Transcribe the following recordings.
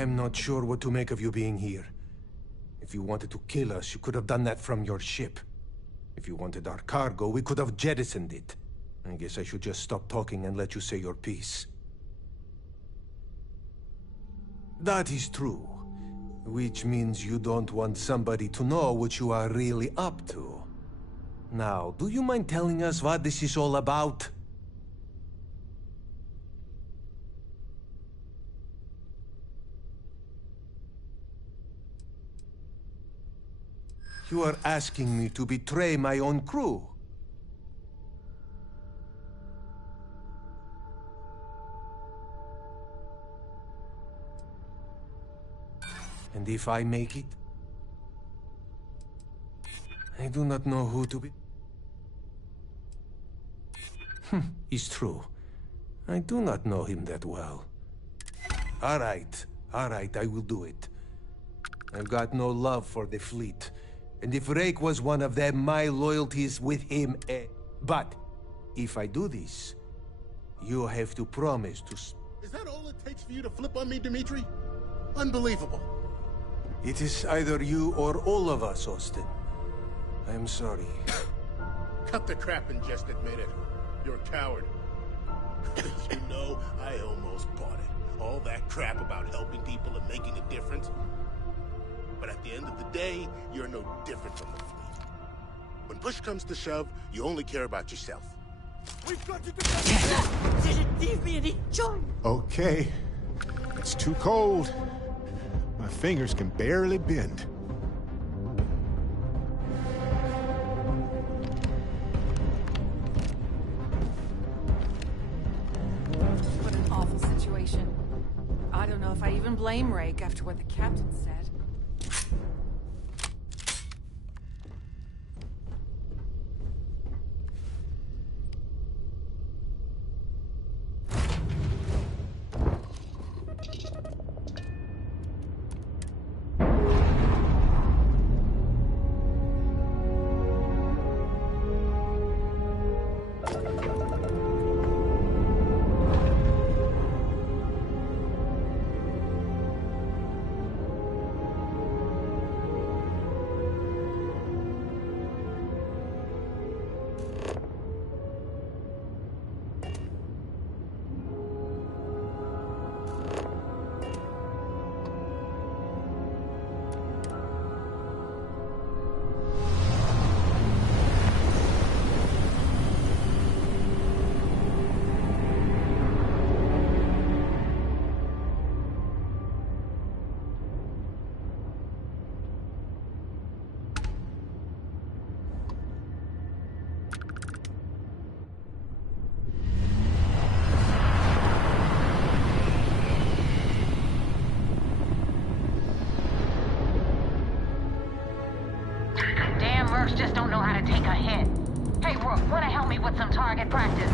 am not sure what to make of you being here. If you wanted to kill us, you could have done that from your ship. If you wanted our cargo, we could have jettisoned it. I guess I should just stop talking and let you say your piece. That is true. Which means you don't want somebody to know what you are really up to. Now, do you mind telling us what this is all about? You are asking me to betray my own crew. And if I make it? I do not know who to be. It's true. I do not know him that well. Alright, I will do it. I've got no love for the fleet. And if Rake was one of them, my loyalty is with him. But, if I do this, you have to promise to... Is that all it takes for you to flip on me, Dimitri? Unbelievable. It is either you or all of us, Austin. I'm sorry. Cut the crap and just admit it. You're a coward. You know, I almost bought it. All that crap about helping people and making a difference. But at the end of the day, you're no different from the fleet. When push comes to shove, you only care about yourself. We've got to get... Didn't leave me any choice. Okay. It's too cold. My fingers can barely bend. What an awful situation. I don't know if I even blame Rake after what the captain said. Just don't know how to take a hit. Hey, Rook, wanna help me with some target practice?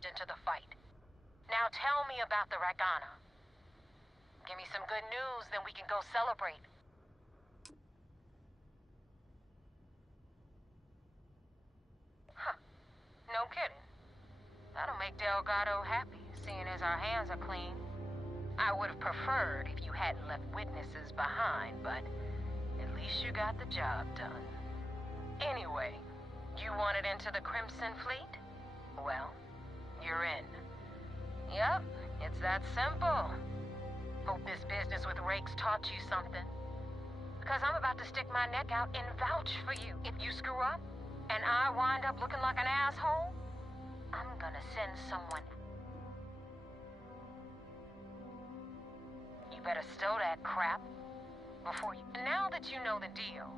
Into the fight. Now tell me about the Rakana. Give me some good news, then we can go celebrate. Huh. No kidding. That'll make Delgado happy, seeing as our hands are clean. I would have preferred if you hadn't left witnesses behind, but at least you got the job done. Anyway, You wanted into the Crimson Fleet? Well, you're in. Yep, it's that simple. Hope this business with Rakes taught you something. Because I'm about to stick my neck out and vouch for you. If you screw up, and I wind up looking like an asshole, I'm gonna send someone. You better stow that crap before you... Now that you know the deal,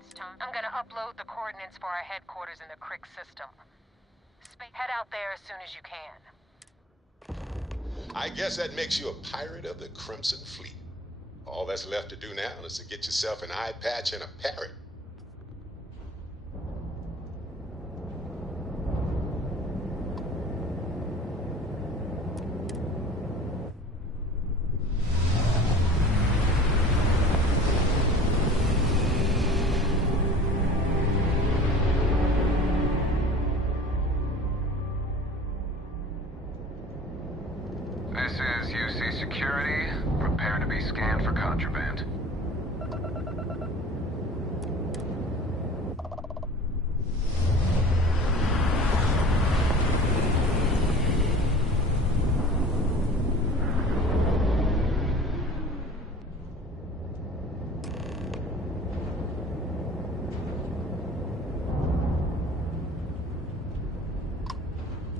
it's time. I'm gonna upload the coordinates for our headquarters in the Crick system. Head out there as soon as you can. I guess that makes you a pirate of the Crimson Fleet. All that's left to do now is to get yourself an eye patch and a parrot. This is UC Security. Prepare to be scanned for contraband.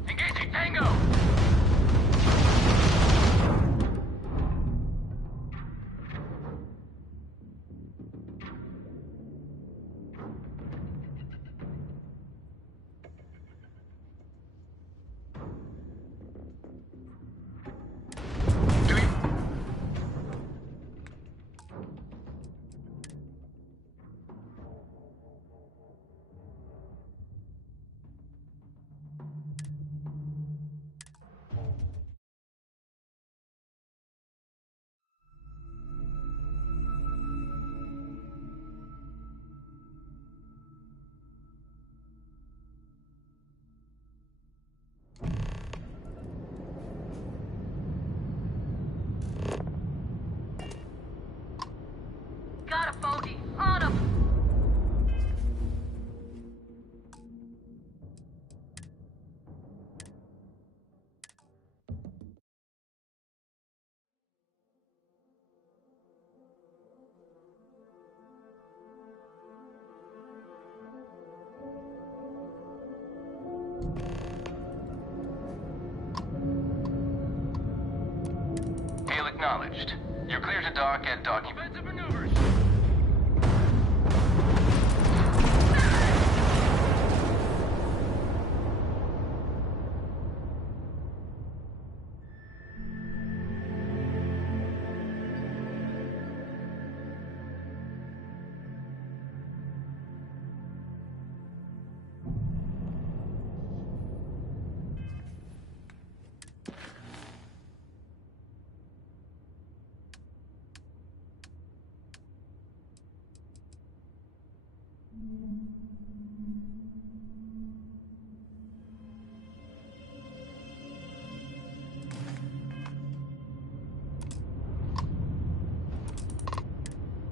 Engaging Tango! Got a bogey. On him. Hail acknowledged. You're clear to dock at docking. Defensive maneuvers.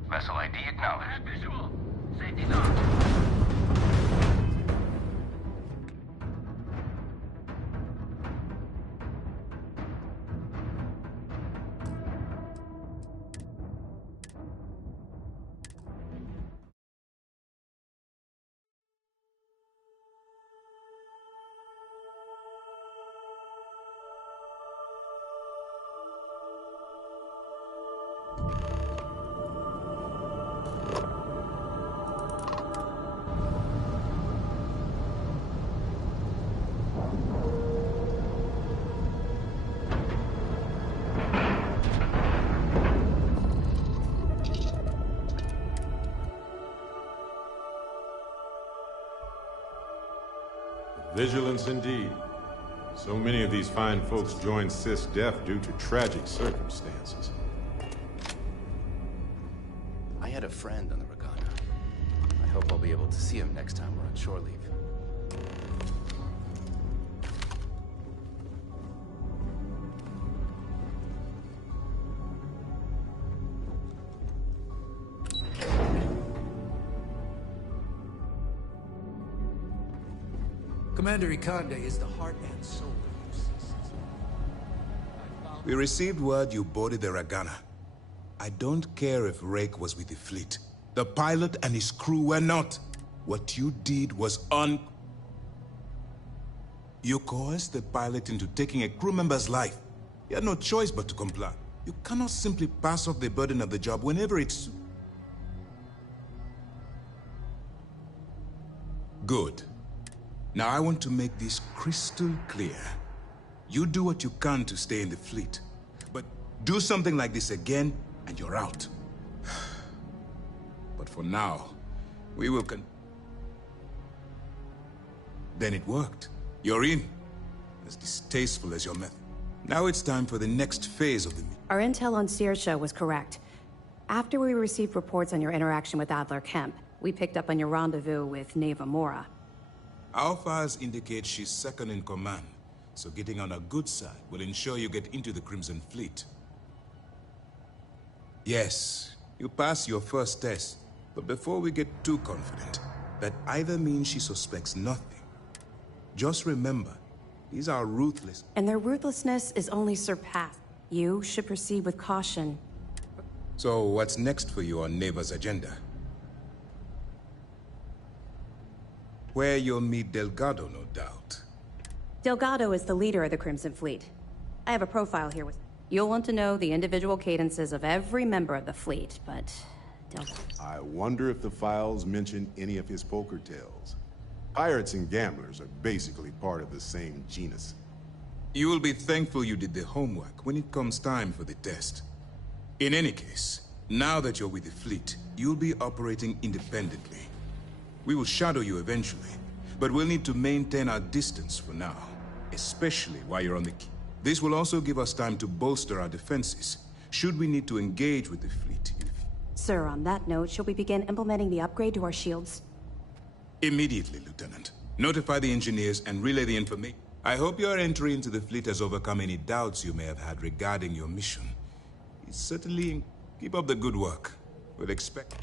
Vessel ID acknowledged. Visual. Safety's on. Vigilance indeed. So many of these fine folks joined sysdef due to tragic circumstances. I had a friend on the Regatta. I hope I'll be able to see him next time we're on shore leave. Commander Ikande is the heart and soul of UCC. We received word you boarded the Ragana. I don't care if Rake was with the fleet. The pilot and his crew were not. What you did was You coerced the pilot into taking a crew member's life. He had no choice but to comply. You cannot simply pass off the burden of the job whenever it's... Good. Now I want to make this crystal clear. You do what you can to stay in the fleet. But do something like this again, and you're out. But for now, we will Then it worked. You're in. As distasteful as your method. Now it's time for the next phase of the meeting. Our intel on Saoirse was correct. After we received reports on your interaction with Adler Kemp, we picked up on your rendezvous with Neva Mora. Our files indicate she's second in command, so getting on her good side will ensure you get into the Crimson Fleet. Yes, you passed your first test, but before we get too confident, that either means she suspects nothing. Just remember, these are ruthless. And their ruthlessness is only surpassed. You should proceed with caution. So what's next for you on Neva's agenda? Where you'll meet Delgado, no doubt. Delgado is the leader of the Crimson Fleet. I have a profile here with... You'll want to know the individual cadences of every member of the fleet, but... I wonder if the files mention any of his poker tales. Pirates and gamblers are basically part of the same genus. You will be thankful you did the homework when it comes time for the test. In any case, now that you're with the fleet, you'll be operating independently. We will shadow you eventually, but we'll need to maintain our distance for now, especially while you're on the key. This will also give us time to bolster our defenses, should we need to engage with the fleet. Sir, on that note, shall we begin implementing the upgrade to our shields? Immediately, Lieutenant. Notify the engineers and relay the information. I hope your entry into the fleet has overcome any doubts you may have had regarding your mission. It's certainly... Keep up the good work. We'll expect...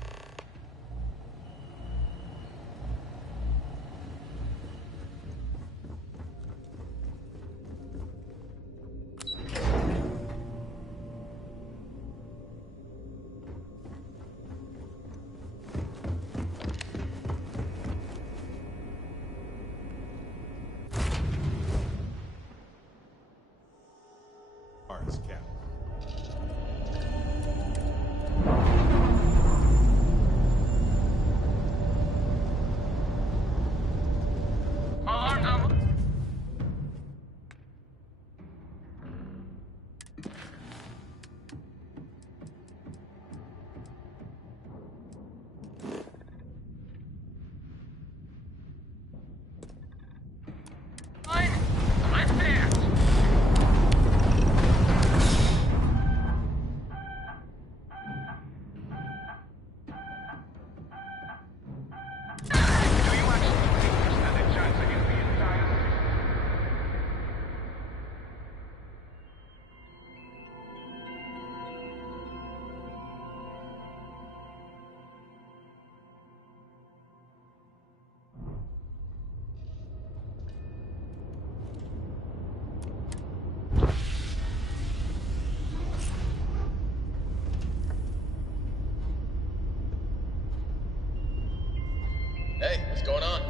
Hey, what's going on?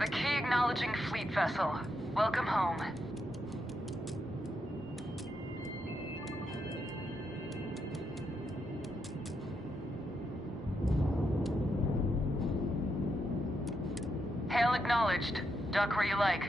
The key acknowledging fleet vessel. Welcome home. Intel acknowledged. Duck where you like.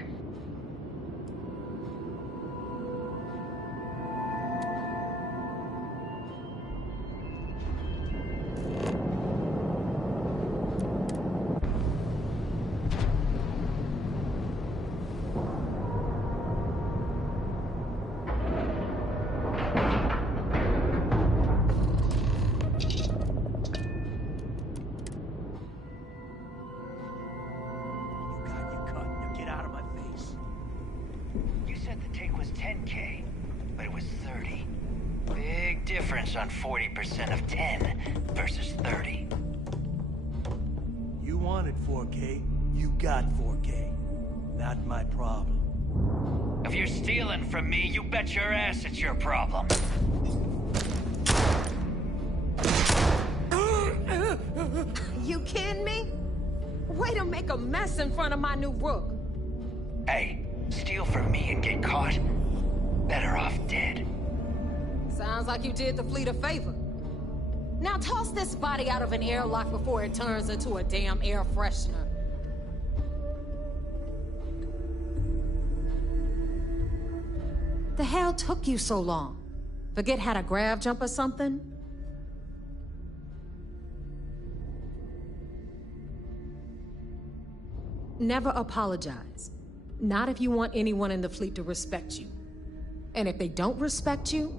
On 40% of 10 versus 30. You wanted 4K, you got 4K. Not my problem. If you're stealing from me, you bet your ass it's your problem. You kidding me? Way to make a mess in front of my new rook. Hey, steal from me and get caught. Better off dead. Sounds like you did the fleet a favor. Now toss this body out of an airlock before it turns into a damn air freshener. The hell took you so long? Forget how to grav jump or something? Never apologize. Not if you want anyone in the fleet to respect you. And if they don't respect you,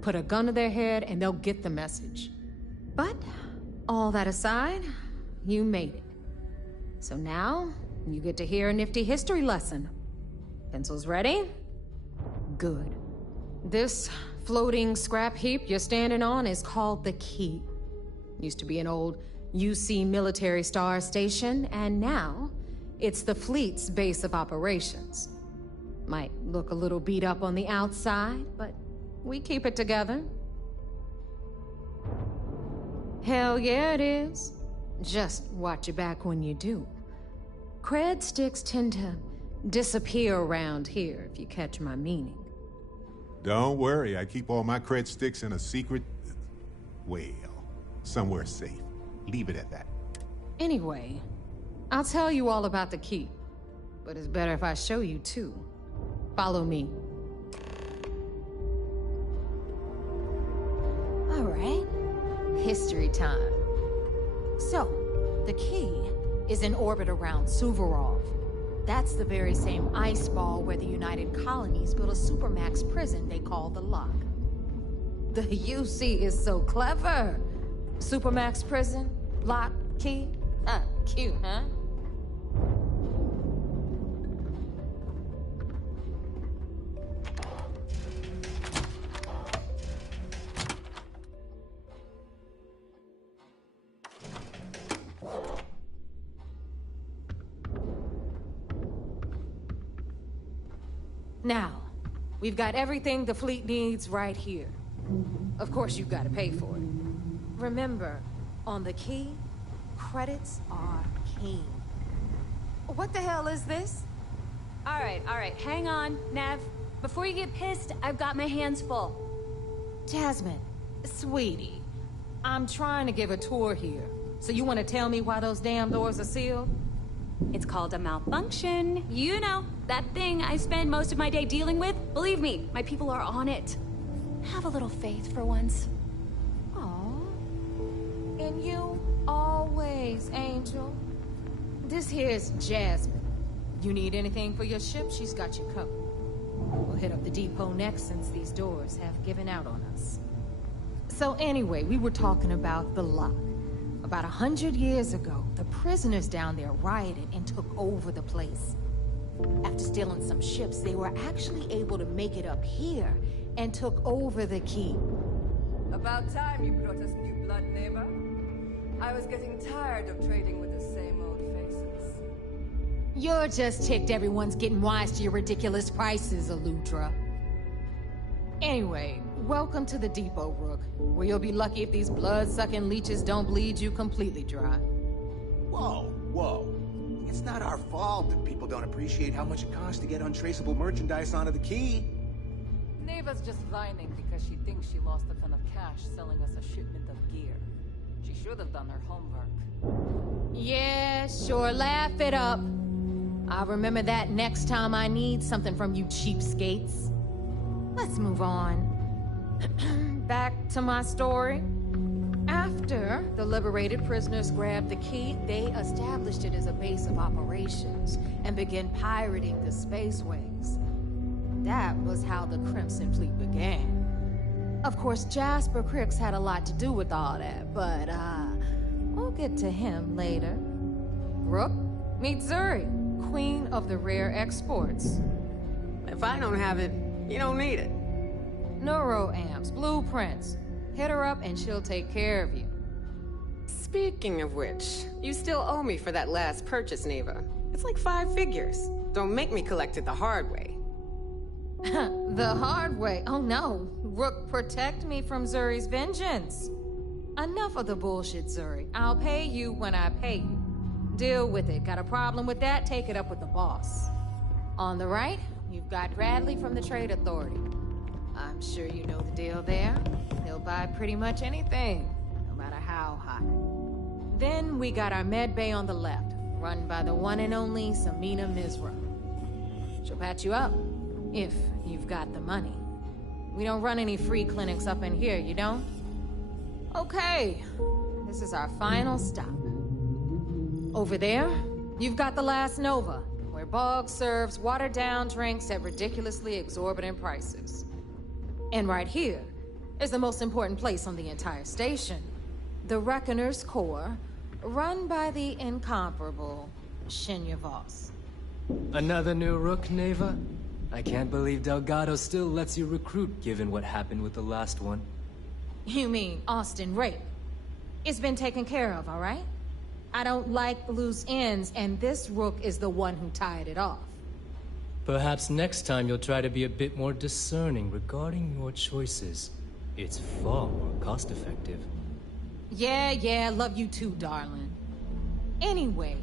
put a gun to their head and they'll get the message. But, all that aside, you made it. So now, you get to hear a nifty history lesson. Pencils ready? Good. This floating scrap heap you're standing on is called the Key. Used to be an old UC military star station, and now, it's the fleet's base of operations. Might look a little beat up on the outside, but we keep it together. Hell yeah, it is. Just watch your back when you do. Cred sticks tend to disappear around here, if you catch my meaning. Don't worry, I keep all my cred sticks in a secret... well, somewhere safe. Leave it at that. Anyway, I'll tell you all about the Key. But it's better if I show you too. Follow me. All right, history time. So, the Key is in orbit around Suvorov. That's the very same ice ball where the United Colonies built a supermax prison they call the Lock. The UC is so clever. Supermax prison, Lock, Key. Cute, huh? Now, we've got everything the fleet needs right here. Of course, you've got to pay for it. Remember, on the Key, credits are king. What the hell is this? All right, hang on, Nev. Before you get pissed, I've got my hands full. Jasmine, sweetie, I'm trying to give a tour here. So you want to tell me why those damn doors are sealed? It's called a malfunction. You know, that thing I spend most of my day dealing with. Believe me, my people are on it. Have a little faith for once. Aww. And you always, Angel. This here's Jasmine. You need anything for your ship, she's got you covered. We'll hit up the depot next since these doors have given out on us. So anyway, we were talking about the Lock. About 100 years ago, the prisoners down there rioted and took over the place. After stealing some ships, they were actually able to make it up here and took over the Key. About time you brought us new blood, neighbor. I was getting tired of trading with the same old faces. You're just ticked everyone's getting wise to your ridiculous prices, Aludra. Anyway, welcome to the depot, Rook, where you'll be lucky if these blood-sucking leeches don't bleed you completely dry. Whoa. It's not our fault that people don't appreciate how much it costs to get untraceable merchandise onto the Key. Neva's just whining because she thinks she lost a ton of cash selling us a shipment of gear. She should have done her homework. Yeah, sure, laugh it up. I'll remember that next time I need something from you cheapskates. Let's move on. Back to my story. After the liberated prisoners grabbed the key, they established it as a base of operations and began pirating the spaceways. That was how the Crimson Fleet began. Of course, Jasper Cricks had a lot to do with all that, but, we'll get to him later. Rook, meet Zuri, queen of the rare exports. If I don't have it, you don't need it. Neuroamps, blueprints. Hit her up and she'll take care of you. Speaking of which, you still owe me for that last purchase, Neva. It's like 5 figures. Don't make me collect it the hard way. The hard way? Oh no. Rook, protect me from Zuri's vengeance. Enough of the bullshit, Zuri. I'll pay you when I pay you. Deal with it. Got a problem with that? Take it up with the boss. On the right, you've got Bradley from the Trade Authority. I'm sure you know the deal there. They'll buy pretty much anything, no matter how hot. Then we got our med bay on the left, run by the one and only Samina Mizra. She'll patch you up, if you've got the money. We don't run any free clinics up in here, you don't? Okay, this is our final stop. Over there, you've got the Last Nova, where Bog serves watered-down drinks at ridiculously exorbitant prices. And right here is the most important place on the entire station. The Reckoner's Core, run by the incomparable Shinya Voss. Another new Rook, Neva? I can't believe Delgado still lets you recruit, given what happened with the last one. You mean Austin Rape? It's been taken care of, all right? I don't like loose ends, and this Rook is the one who tied it off. Perhaps next time you'll try to be a bit more discerning regarding your choices. It's far more cost-effective. Yeah, love you too, darling. Anyway,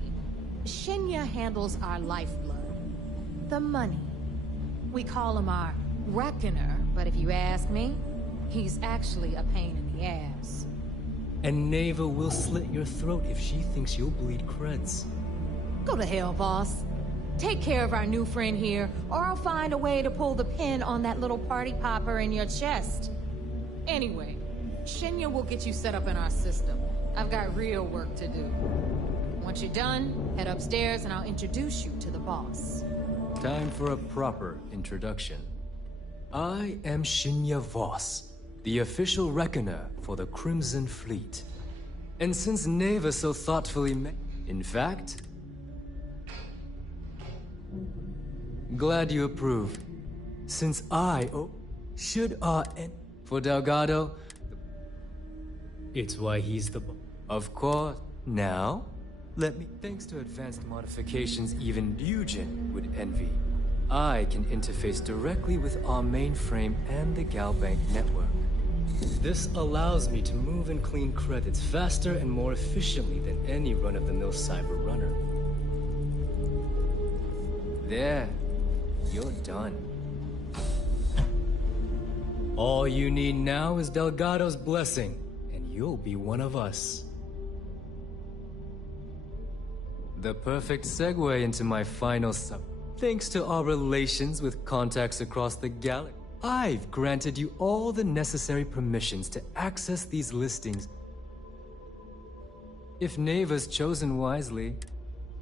Shinya handles our lifeblood. The money. We call him our Reckoner, but if you ask me, he's actually a pain in the ass. And Neva will slit your throat if she thinks you'll bleed creds. Go to hell, boss. Take care of our new friend here, or I'll find a way to pull the pin on that little party popper in your chest. Anyway, Shinya will get you set up in our system. I've got real work to do. Once you're done, head upstairs and I'll introduce you to the boss. Time for a proper introduction. I am Shinya Voss, the official reckoner for the Crimson Fleet. And since Neva so thoughtfully in fact, glad you approve. Since I should and for Delgado, it's why he's the of course. Now, let me thanks to advanced modifications even Eugen would envy. I can interface directly with our mainframe and the Galbank network. This allows me to move and clean credits faster and more efficiently than any run-of-the-mill cyber runner. There, you're done. All you need now is Delgado's blessing, and you'll be one of us. The perfect segue into my final Thanks to our relations with contacts across the galaxy, I've granted you all the necessary permissions to access these listings. If Neva's chosen wisely.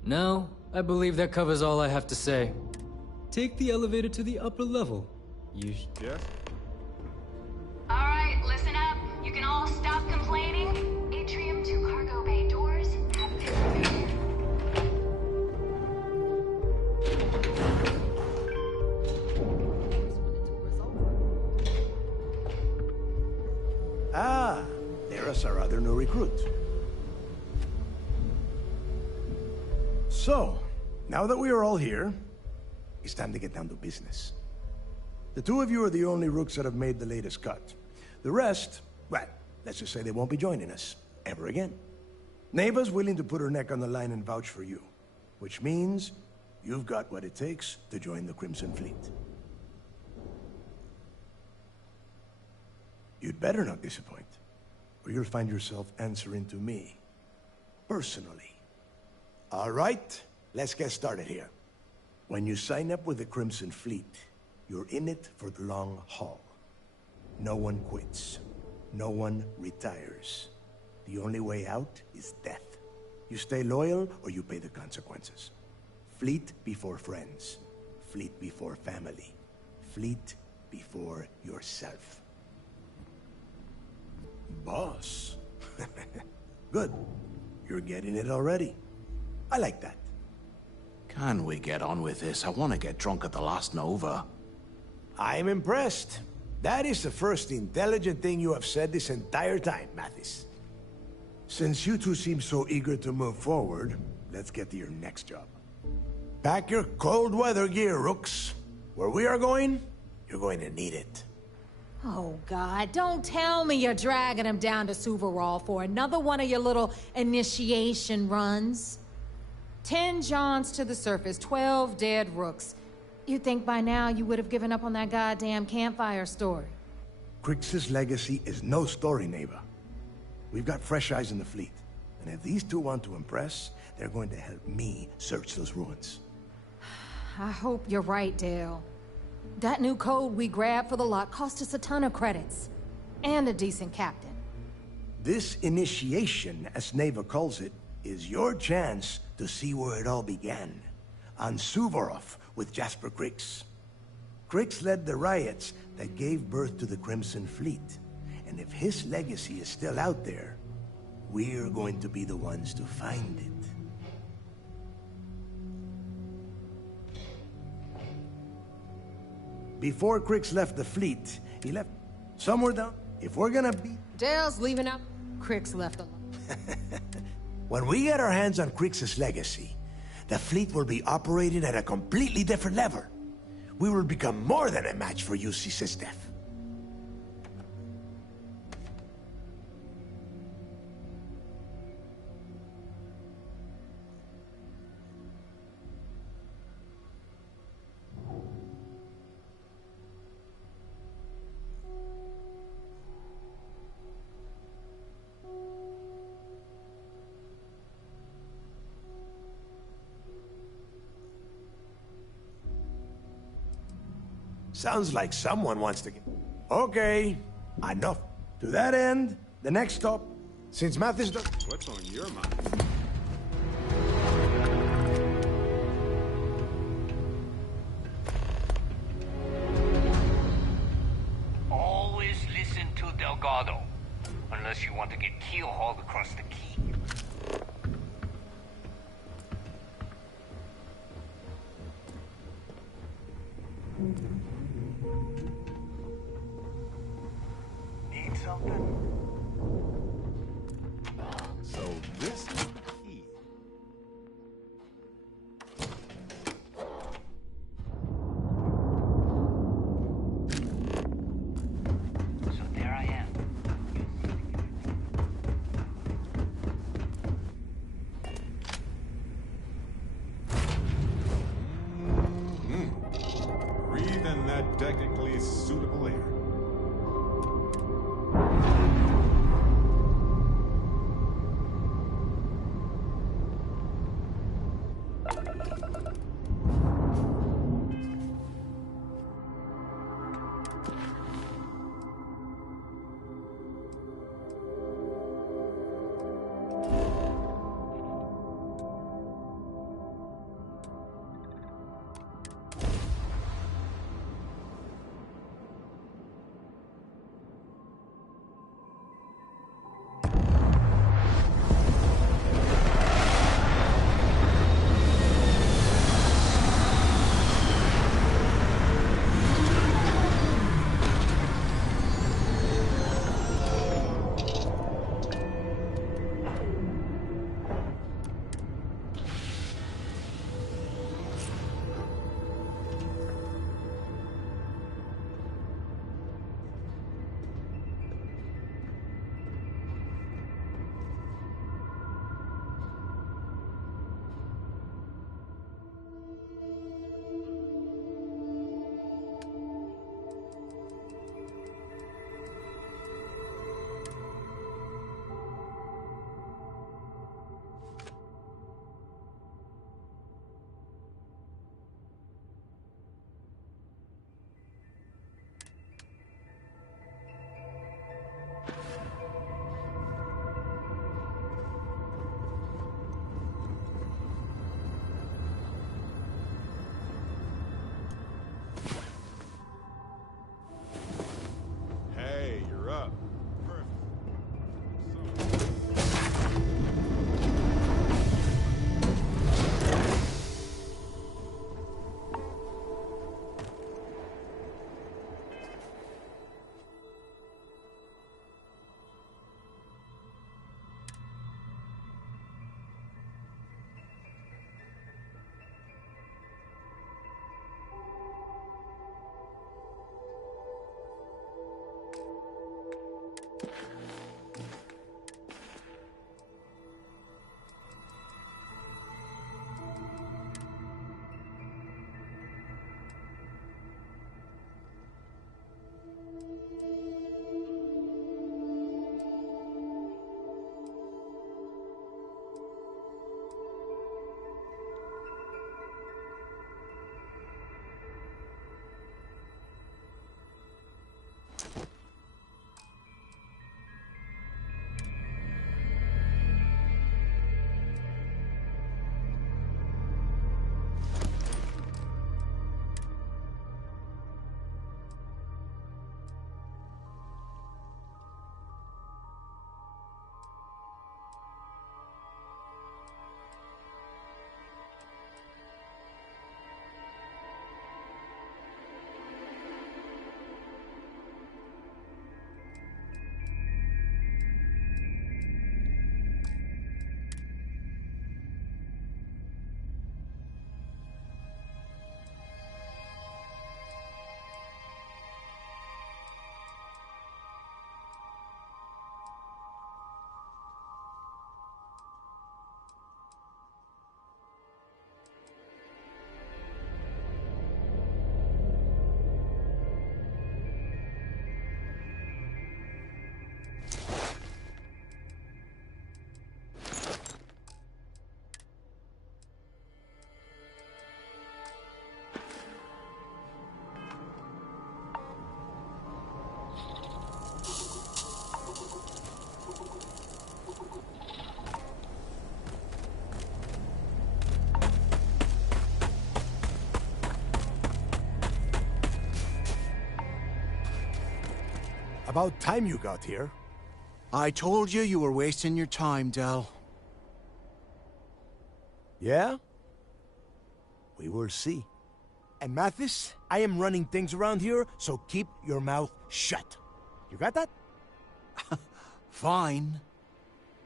Now, I believe that covers all I have to say. Take the elevator to the upper level. Yes? Alright, listen up. You can all stop complaining. Atrium to cargo bay doors have been repaired. Ah, there's our other new recruit. So, now that we are all here, it's time to get down to business. The two of you are the only rooks that have made the latest cut. The rest, well, let's just say they won't be joining us, ever again. Neva's willing to put her neck on the line and vouch for you, which means you've got what it takes to join the Crimson Fleet. You'd better not disappoint, or you'll find yourself answering to me, personally. All right, let's get started here. When you sign up with the Crimson Fleet, you're in it for the long haul. No one quits. No one retires. The only way out is death. You stay loyal or you pay the consequences. Fleet before friends. Fleet before family. Fleet before yourself. Boss. Good. You're getting it already. I like that. Can we get on with this? I want to get drunk at the last Nova. I'm impressed. That is the first intelligent thing you have said this entire time, Mathis. Since you two seem so eager to move forward, let's get to your next job. Pack your cold weather gear, Rooks. Where we are going, you're going to need it. Oh, God, don't tell me you're dragging him down to Suvarol for another one of your little initiation runs. 10 Johns to the surface, 12 dead Rooks. You'd think by now you would have given up on that goddamn campfire story. Crix's legacy is no story, Neva. We've got fresh eyes in the fleet. And if these two want to impress, they're going to help me search those ruins. I hope you're right, Dale. That new code we grabbed for the lot cost us a ton of credits. And a decent captain. This initiation, as Neva calls it, is your chance to see where it all began. On Suvorov with Jasper Crix. Crix led the riots that gave birth to the Crimson Fleet. And if his legacy is still out there, we're going to be the ones to find it. Before Crix left the fleet, he left somewhere down. If we're gonna be... Dale's leaving out. Crix left alone. When we get our hands on Crix's legacy, the fleet will be operating at a completely different level. We will become more than a match for UC Systef. Sounds like someone wants to get... Okay, enough. To that end, the next stop, since Mathis does... What's on your mind? Always listen to Delgado, unless you want to get keel-hauled across the key. Need something? So this is the key. So there I am. About time you got here. I told you you were wasting your time, Del. Yeah? We will see. And Mathis, I am running things around here, so keep your mouth shut. You got that? Fine.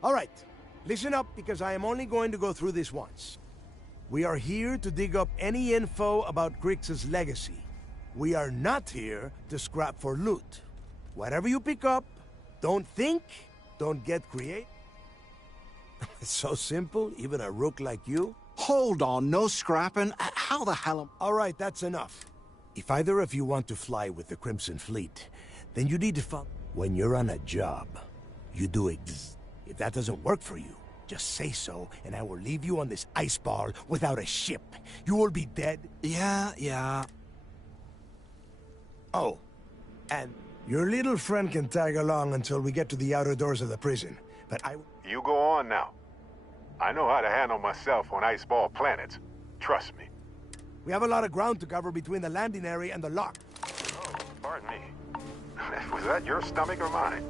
All right. Listen up, because I am only going to go through this once. We are here to dig up any info about Grix's legacy. We are not here to scrap for loot. Whatever you pick up, don't think, don't get creative. It's so simple, even a rook like you. Hold on, no scrapping. How the hell am... All right, that's enough. If either of you want to fly with the Crimson Fleet, then you need to follow. When you're on a job, you do If that doesn't work for you, just say so, and I will leave you on this ice ball without a ship. You will be dead. Yeah. Oh, and your little friend can tag along until we get to the outer doors of the prison, but You go on now. I know how to handle myself on iceball planets. Trust me. We have a lot of ground to cover between the landing area and the lock. Oh, pardon me. Was that your stomach or mine?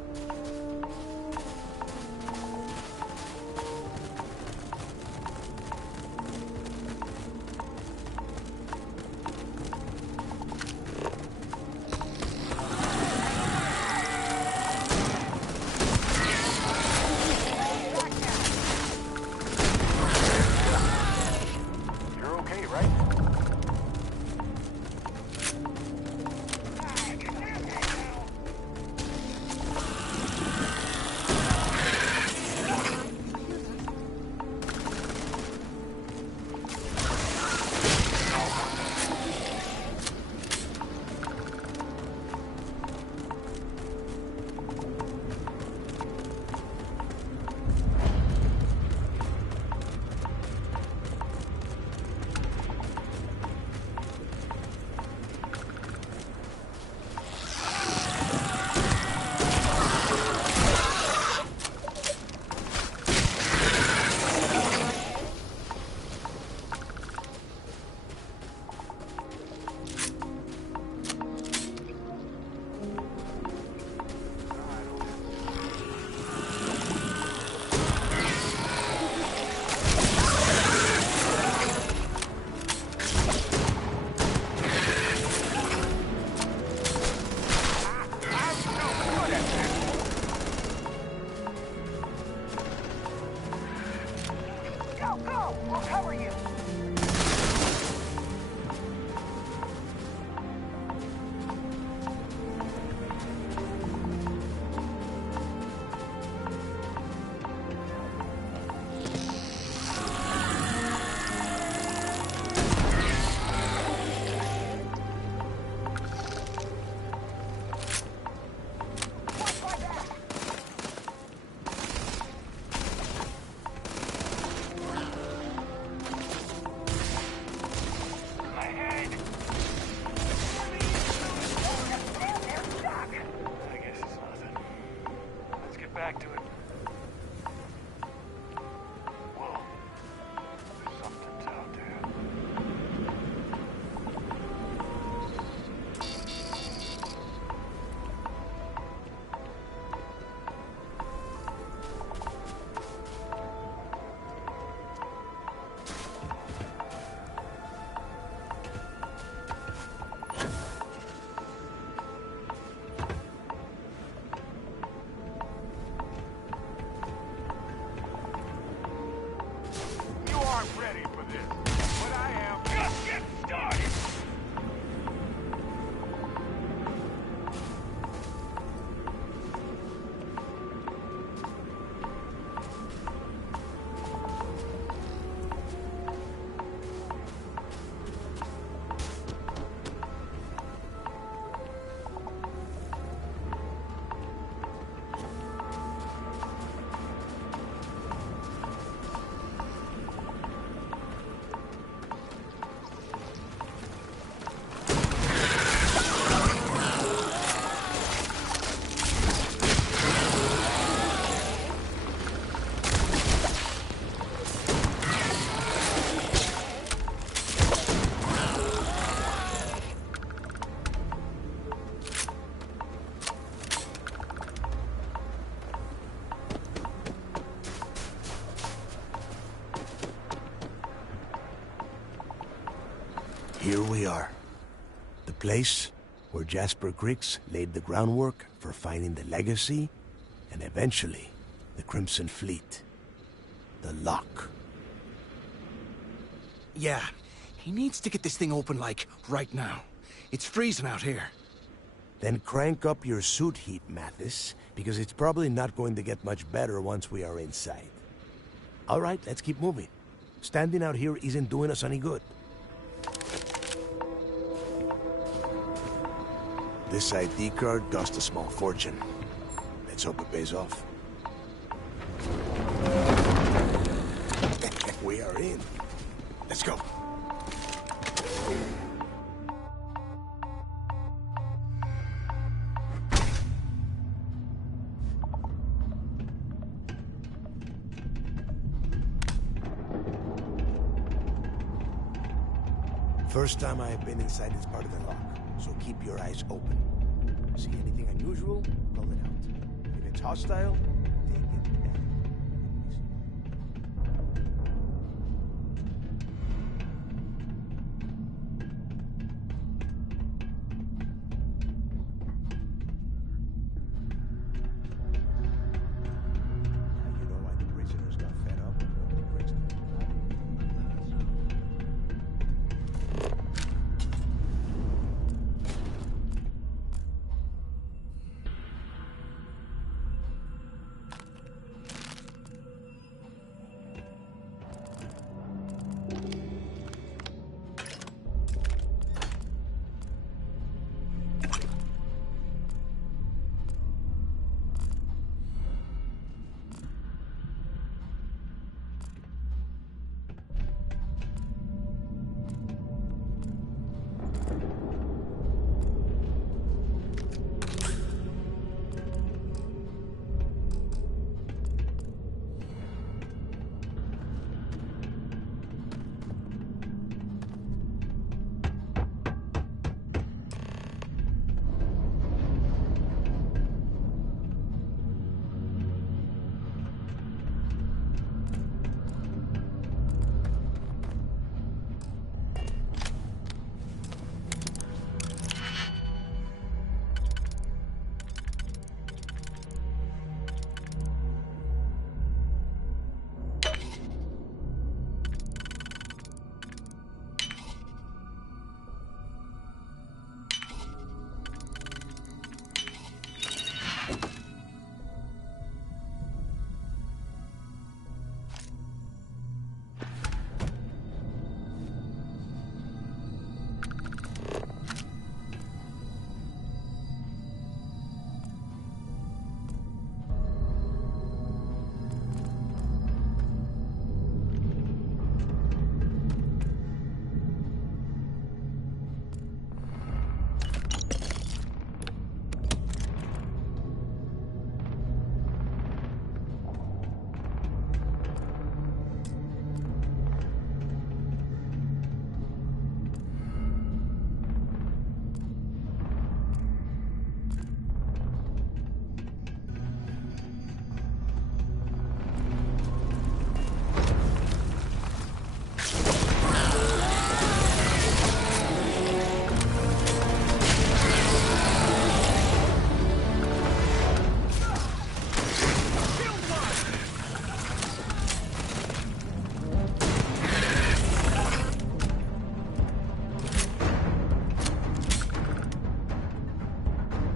Here we are. The place where Jasper Griggs laid the groundwork for finding the legacy, and eventually, the Crimson Fleet. The lock. Yeah, he needs to get this thing open, like, right now. It's freezing out here. Then crank up your suit heat, Mathis, because it's probably not going to get much better once we are inside. All right, let's keep moving. Standing out here isn't doing us any good. This ID card cost a small fortune. Let's hope it pays off. We are in. Let's go. First time I have been inside this part of the lock, so keep your eyes open. See anything unusual? Call it out. If it's hostile, take it down. Now you know why the prisoners got fed up and put the bricks to the ground.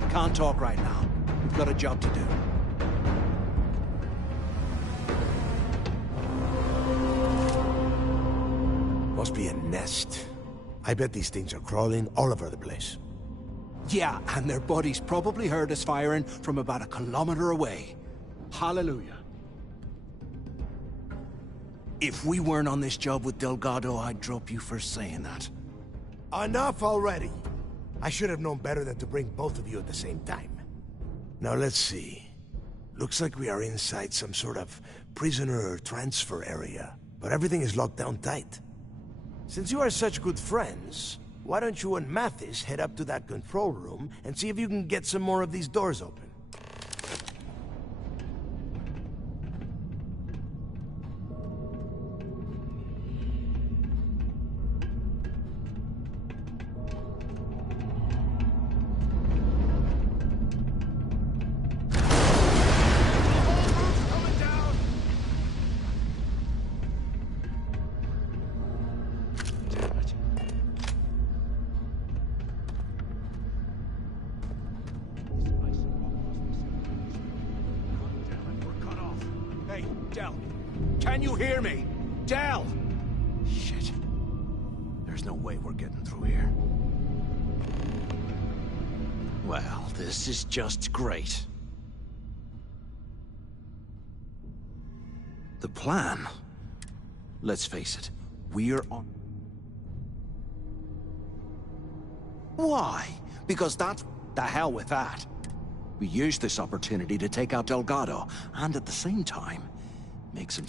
Can't talk right now. We've got a job to do. Must be a nest. I bet these things are crawling all over the place. Yeah, and their buddies probably heard us firing from about a kilometer away. Hallelujah. If we weren't on this job with Delgado, I'd drop you for saying that. Enough already! I should have known better than to bring both of you at the same time. Now let's see. Looks like we are inside some sort of prisoner transfer area, but everything is locked down tight. Since you are such good friends, why don't you and Mathis head up to that control room and see if you can get some more of these doors open? Hey, Del. Can you hear me? Del! Shit. There's no way we're getting through here. Well, this is just great. The plan? Let's face it, we're on... Why? Because that's... The hell with that. We used this opportunity to take out Delgado, and at the same time, make some...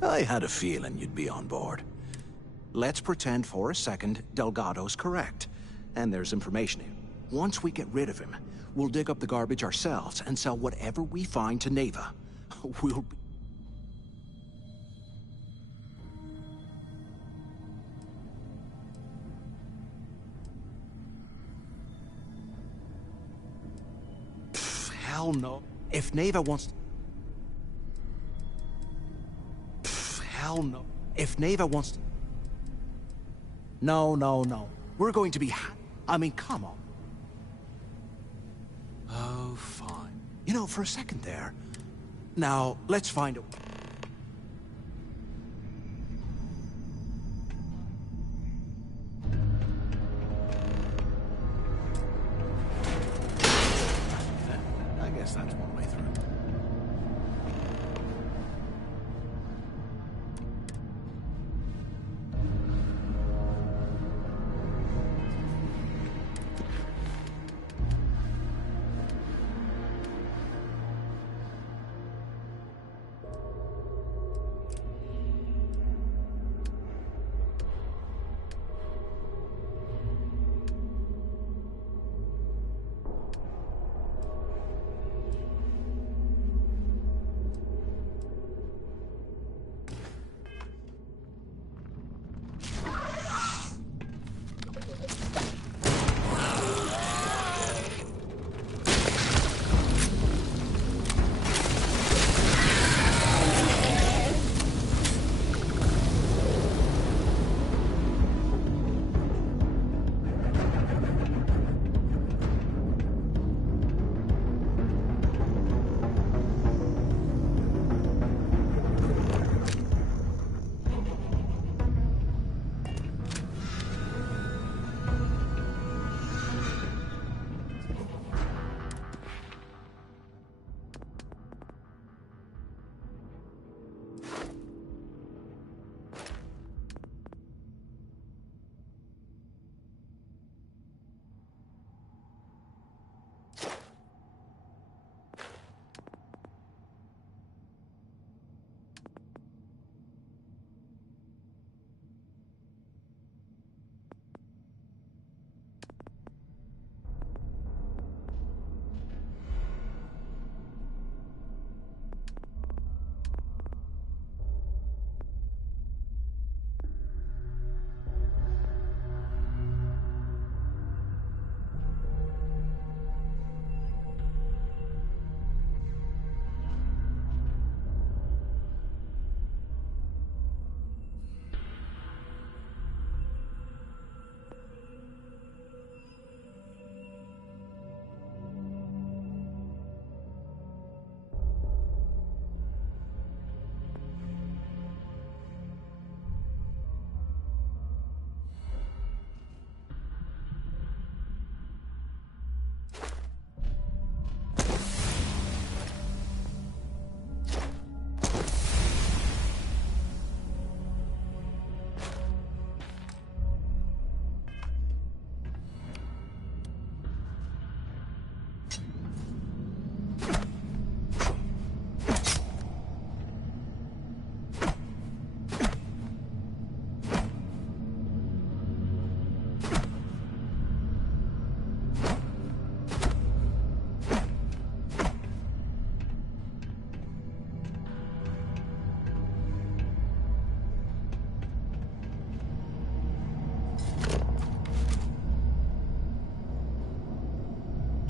I had a feeling you'd be on board. Let's pretend for a second Delgado's correct, and there's information here. Once we get rid of him, we'll dig up the garbage ourselves and sell whatever we find to Neva. We'll be... Pfft, hell no. If Neva wants... Pfft, hell no. If Neva wants... No. We're going to be I mean, come on. Oh, fine. You know, for a second there. Now, let's find a... I guess that's one way through.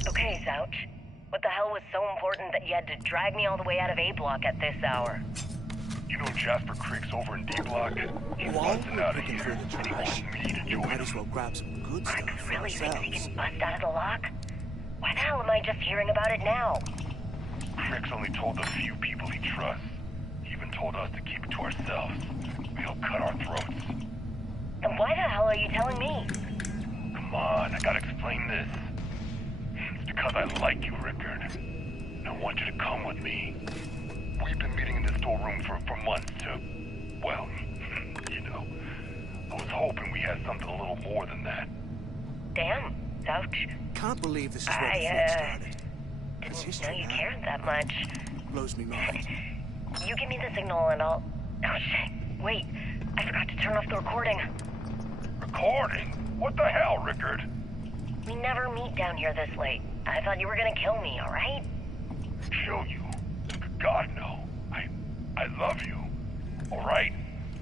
Okay, Zouch. What the hell was so important that you had to drag me all the way out of A Block at this hour? You know Jasper Creek's over in D Block? He's busting out of here, and he wants me to join Might him. as well grab some good stuff Rex for really thinks ourselves. he can bust out of the lock? Why the hell am I just hearing about it now? Crick's only told the few people he trusts. He even told us to keep it to ourselves. He'll cut our throats. Then why the hell are you telling me? Come on, I gotta explain this. It's because I like you, Rickard. And I want you to come with me. We've been meeting in this storeroom for months to... well, you know. I was hoping we had something a little more than that. Damn, ouch. Can't believe this is where the fleet started. Didn't know you cared that much. Blows me mind. You give me the signal and I'll... Oh shit, wait. I forgot to turn off the recording. Recording? What the hell, Rickard? We never meet down here this late. I thought you were gonna kill me, alright? Kill you? God, no. I love you. Alright?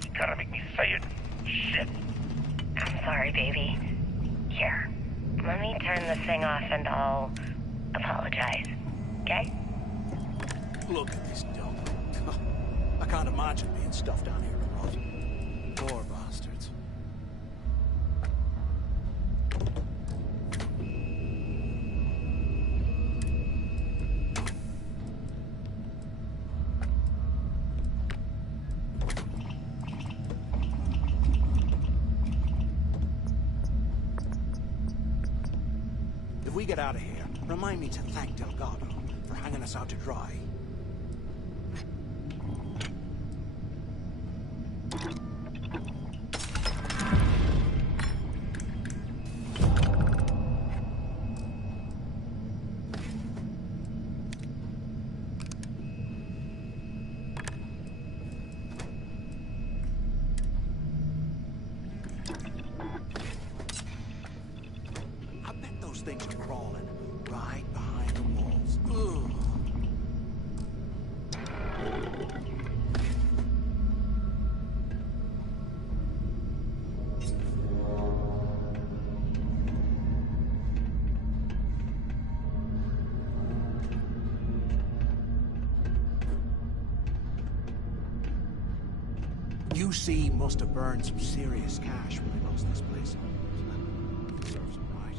You gotta make me say it. Shit. I'm sorry, baby. Here, let me turn this thing off and I'll apologize. Okay? Look at this dope. I can't imagine being stuffed down here to rot. Poor bastards. If we get out of here, remind me to thank Delgado for hanging us out to dry. Things are crawling right behind the walls. Ugh. UC must have burned some serious cash when they lost this place. Serves them right.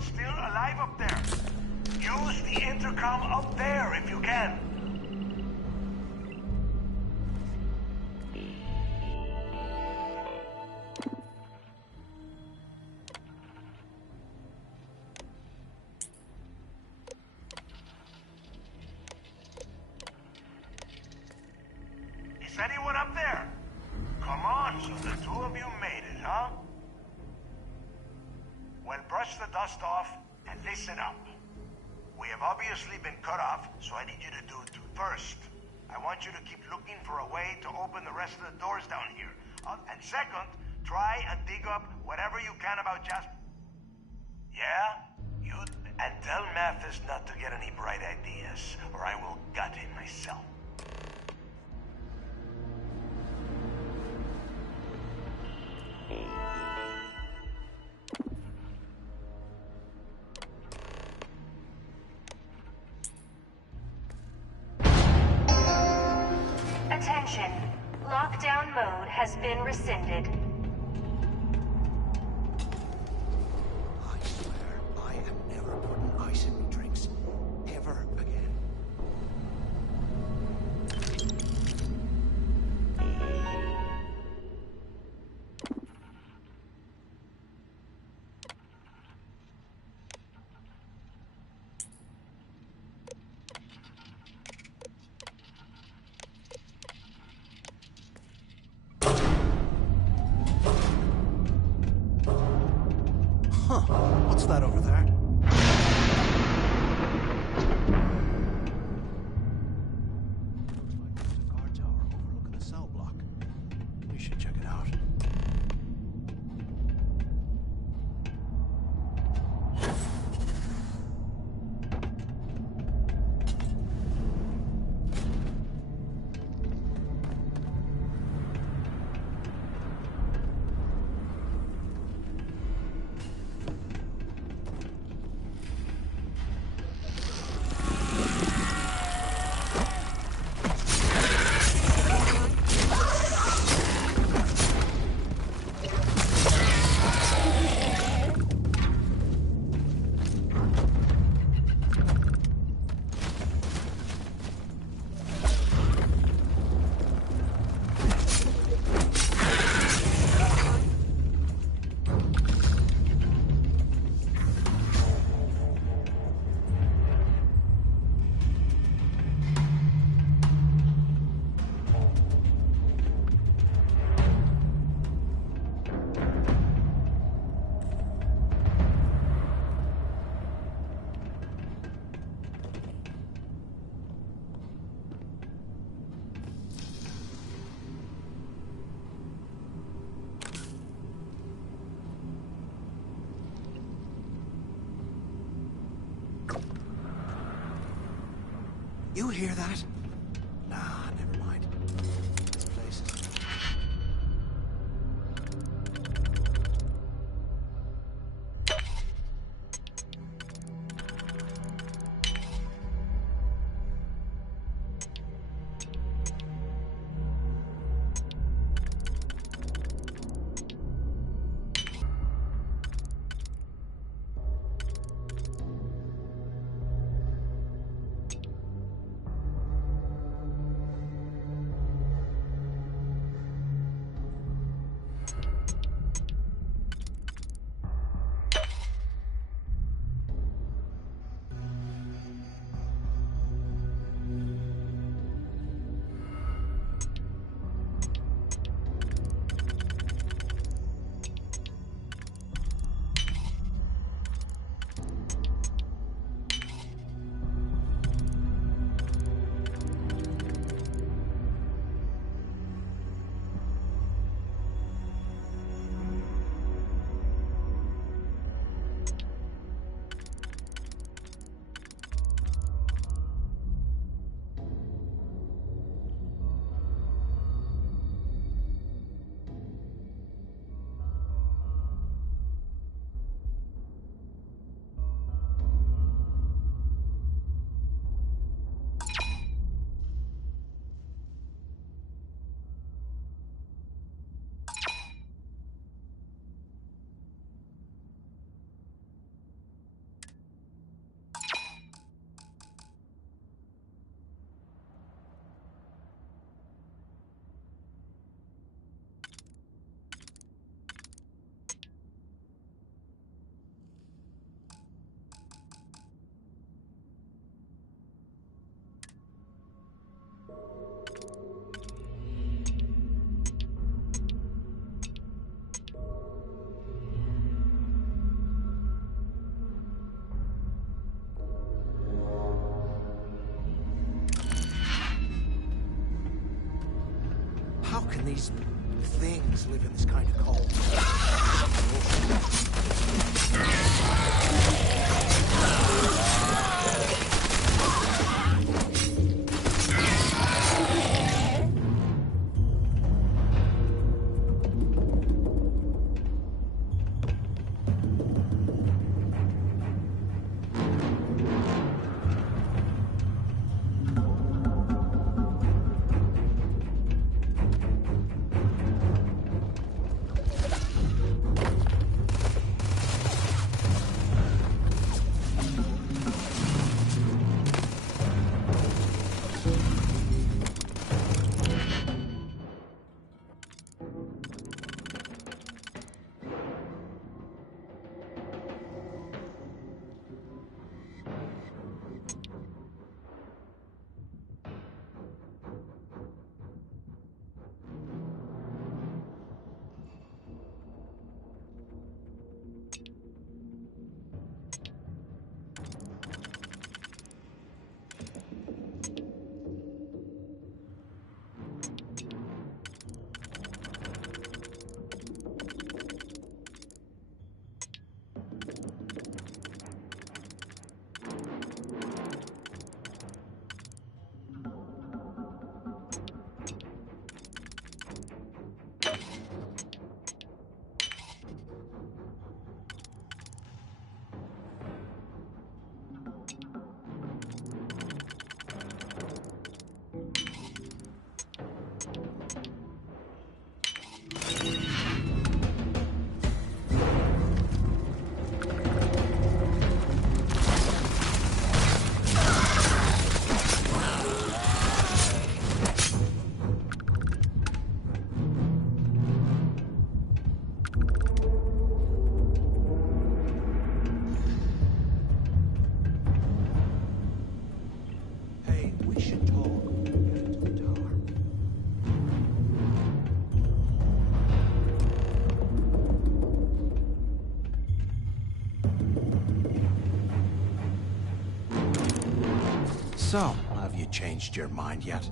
Still alive up there? Use the intercom up there if you can. Is anyone up there? Come on, so the two of you made it, huh? Well, brush the dust off and listen up. We have obviously been cut off, so I need you to do two. First, I want you to keep looking for a way to open the rest of the doors down here. And second, try and dig up whatever you can about Jasper. Yeah? You... And tell Mathis not to get any bright ideas, or I will gut him myself. Attention. Lockdown mode has been rescinded. I swear, I am never putting ice in my drinks. Ever again. What's that over there? Looks like there's a guard tower overlooking the cell block. We should check it out. You hear that? Nah, never mind. This place is... How can these things live in this kind of cold? So, have you changed your mind yet?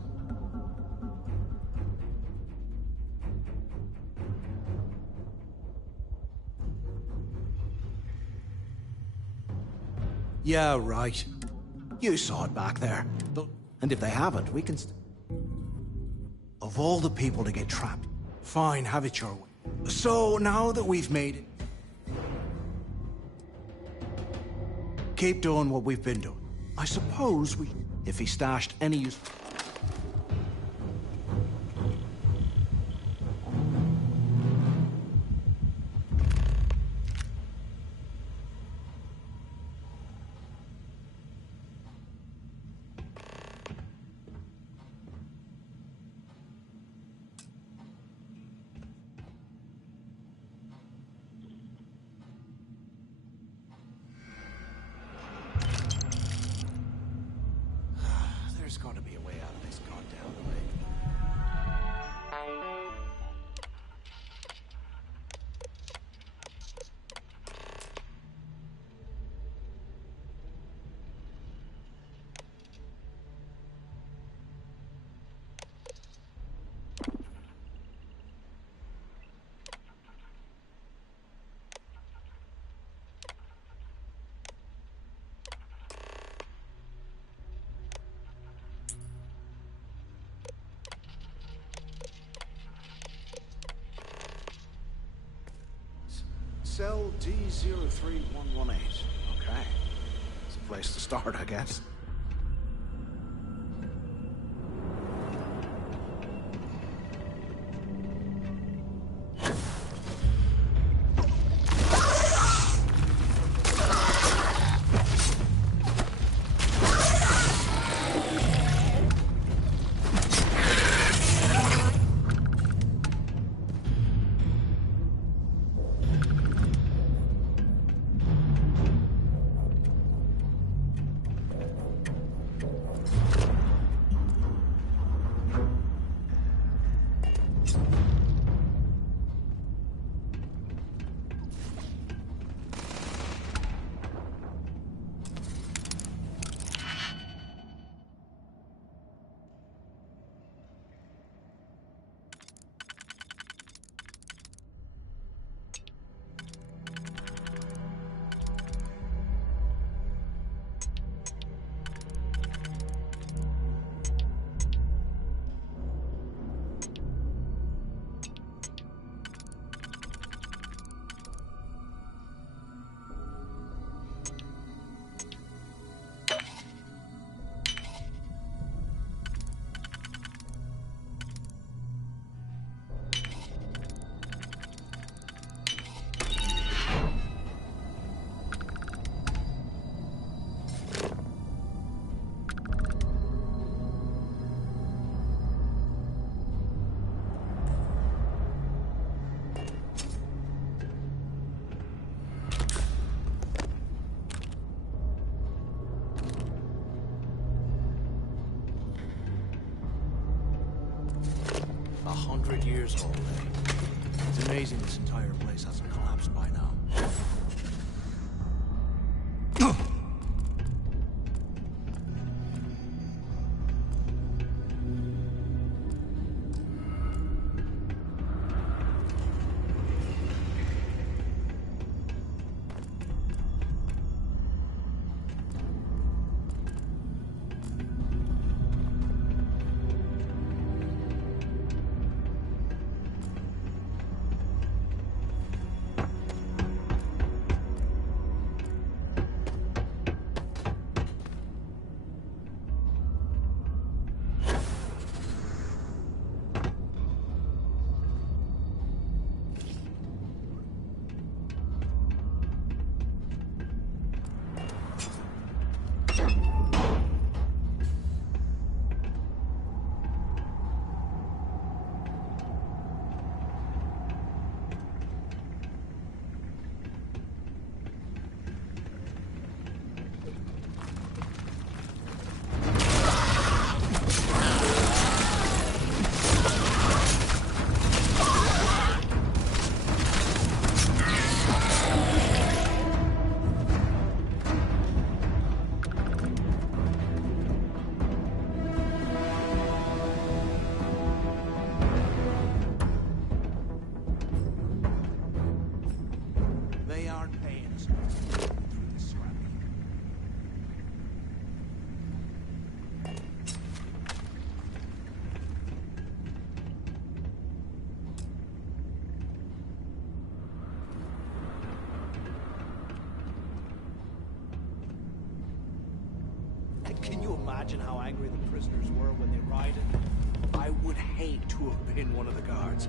Yeah, right. You saw it back there. And if they haven't, we can Of all the people to get trapped, fine, have it your way. So, now that we've made it... Keep doing what we've been doing. I suppose we... If he stashed any use... There's got to be a way out of this goddamn way. Cell D03118. Okay. It's a place to start, I guess. Years old, eh? It's amazing this entire place hasn't collapsed by now. Can you imagine how angry the prisoners were when they rioted? I would hate to have been one of the guards.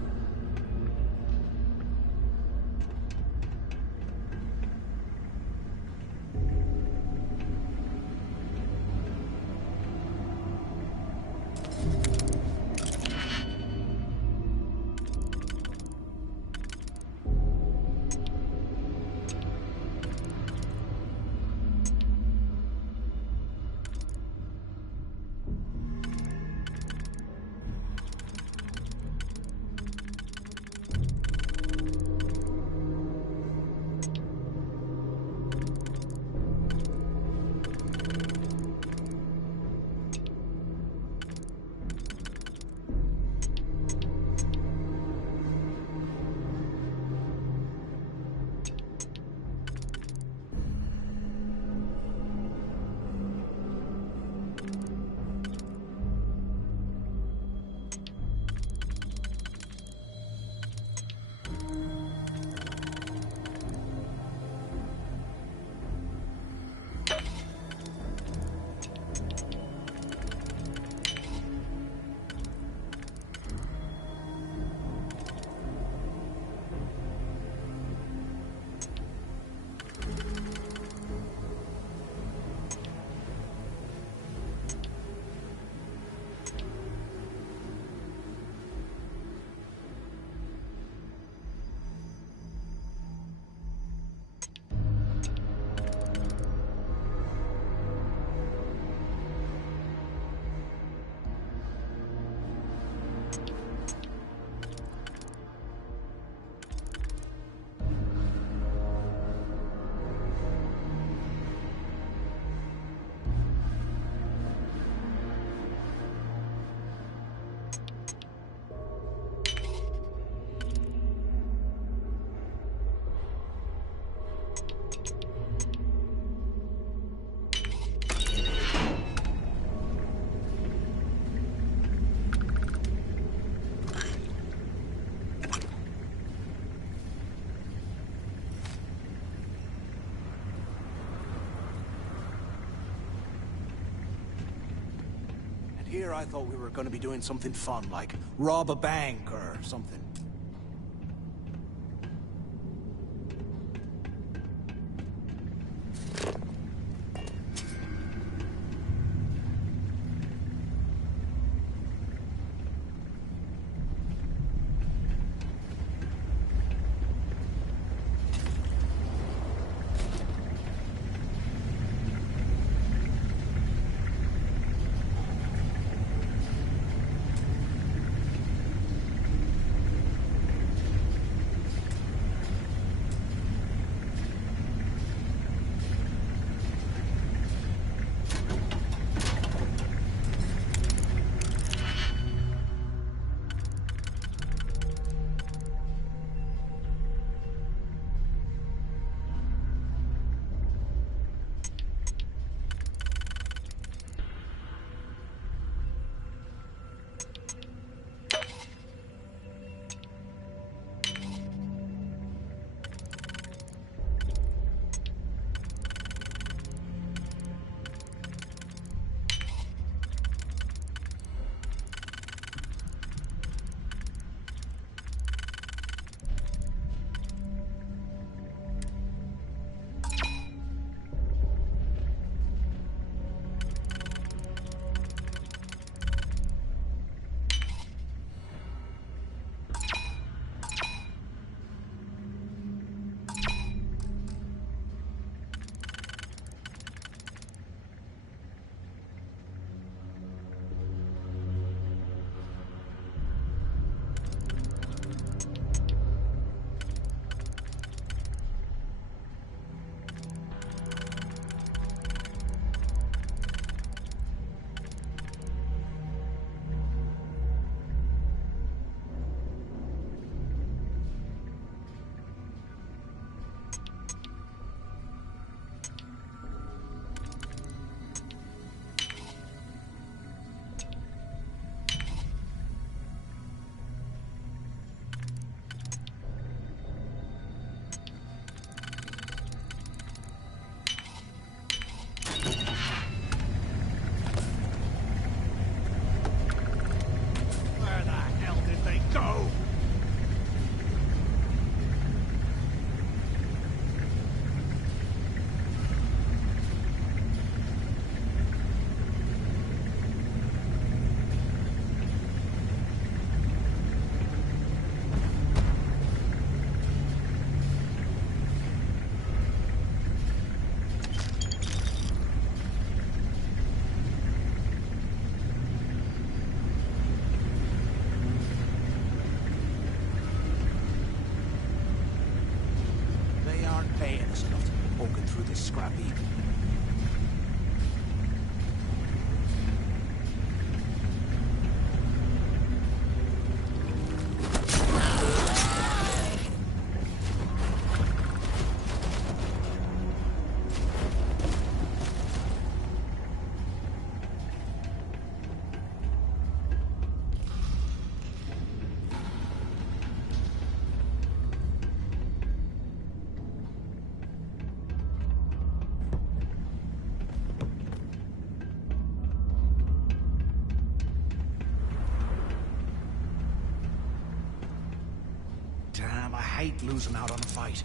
Here I thought we were going to be doing something fun, like rob a bank or something. pains not poking through this scrap heap. Damn, I hate losing out on a fight.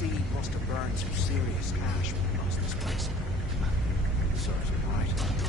see must have burned some serious cash when he lost this place. Serves him right.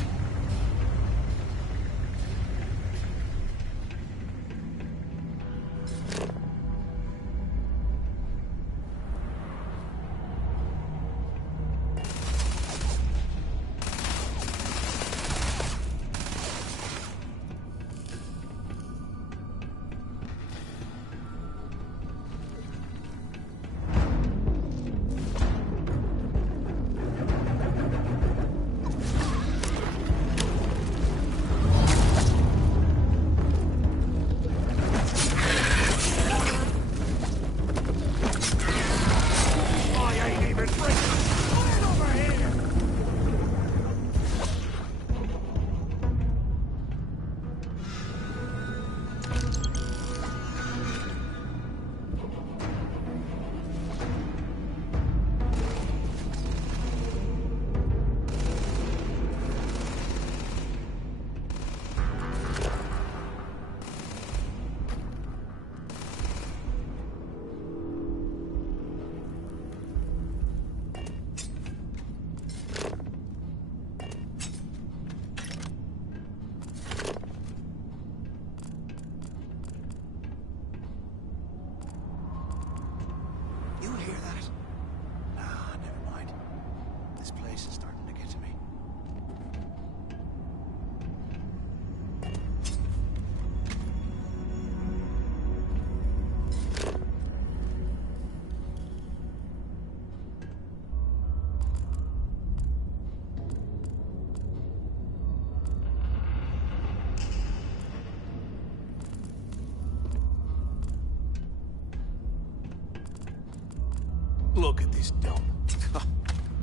Look at this dump.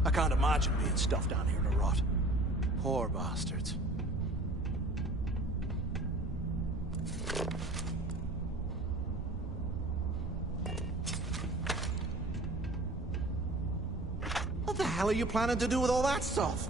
I can't imagine being stuffed down here to rot. Poor bastards. What the hell are you planning to do with all that stuff?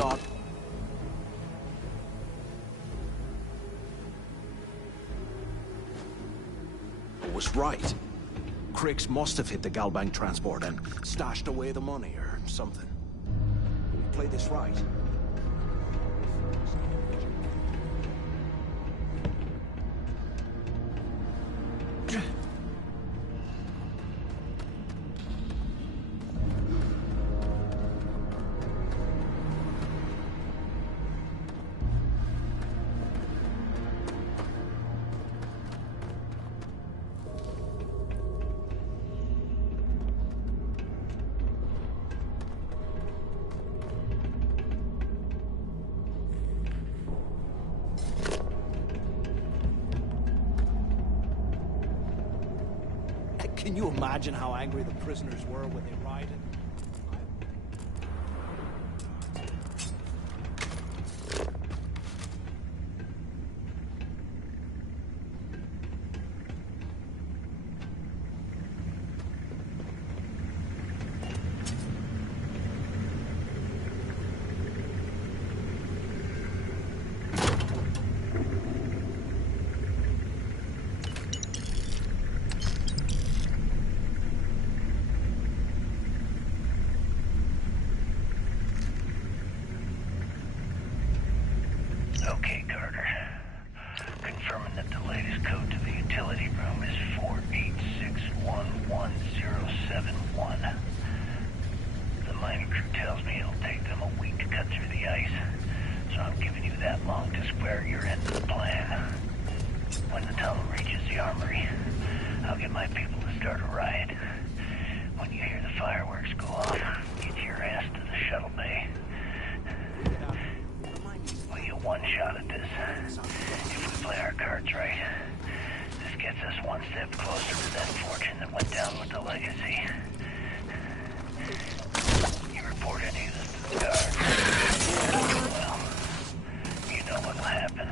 God. I was right. Cricks must have hit the Galbank transport and stashed away the money or something. We play this right. Can you imagine how angry the prisoners were when they rioted? Okay, Carter. Confirming that the latest code to the utility room is 486111071. The mining crew tells me it'll take them a week to cut through the ice, so I'm giving you that long to square your end of the plan. When the tunnel reaches the armory, I'll get my people to start a riot. When you hear the fireworks go off, get your ass to the shuttle bay. We'll get one shot at this. If we play our cards right, this gets us one step closer to that fortune that went down with the legacy. You report any of this to the guards, well, you know what'll happen.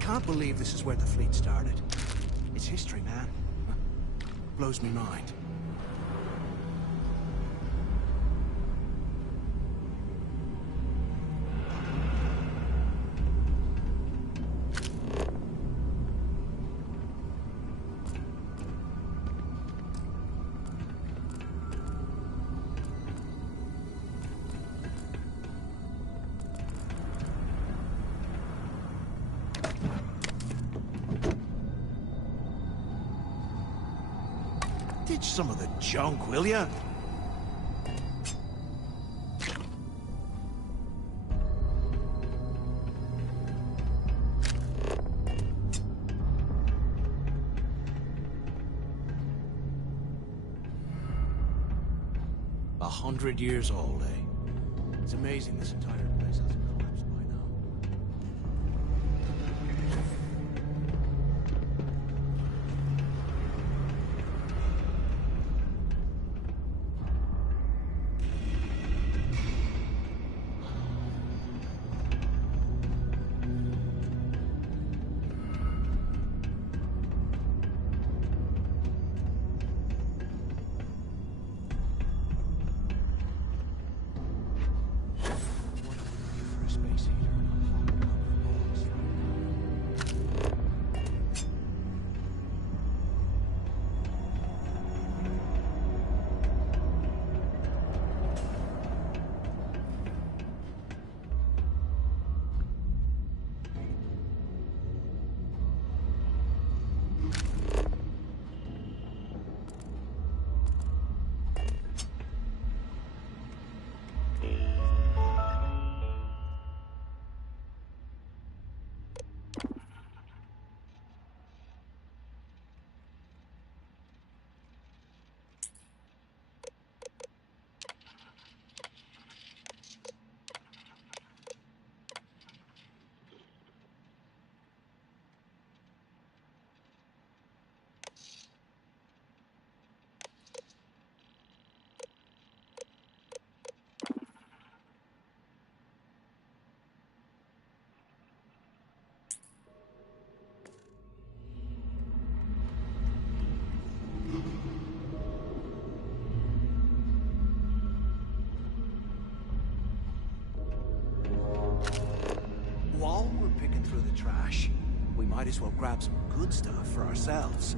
Can't believe this is where the fleet started. It's history, man. Blows me mind. Ditch some of the junk, will ya? A 100 years old, eh? It's amazing this entire place hasn't collapsed by now. While we're picking through the trash, we might as well grab some good stuff for ourselves.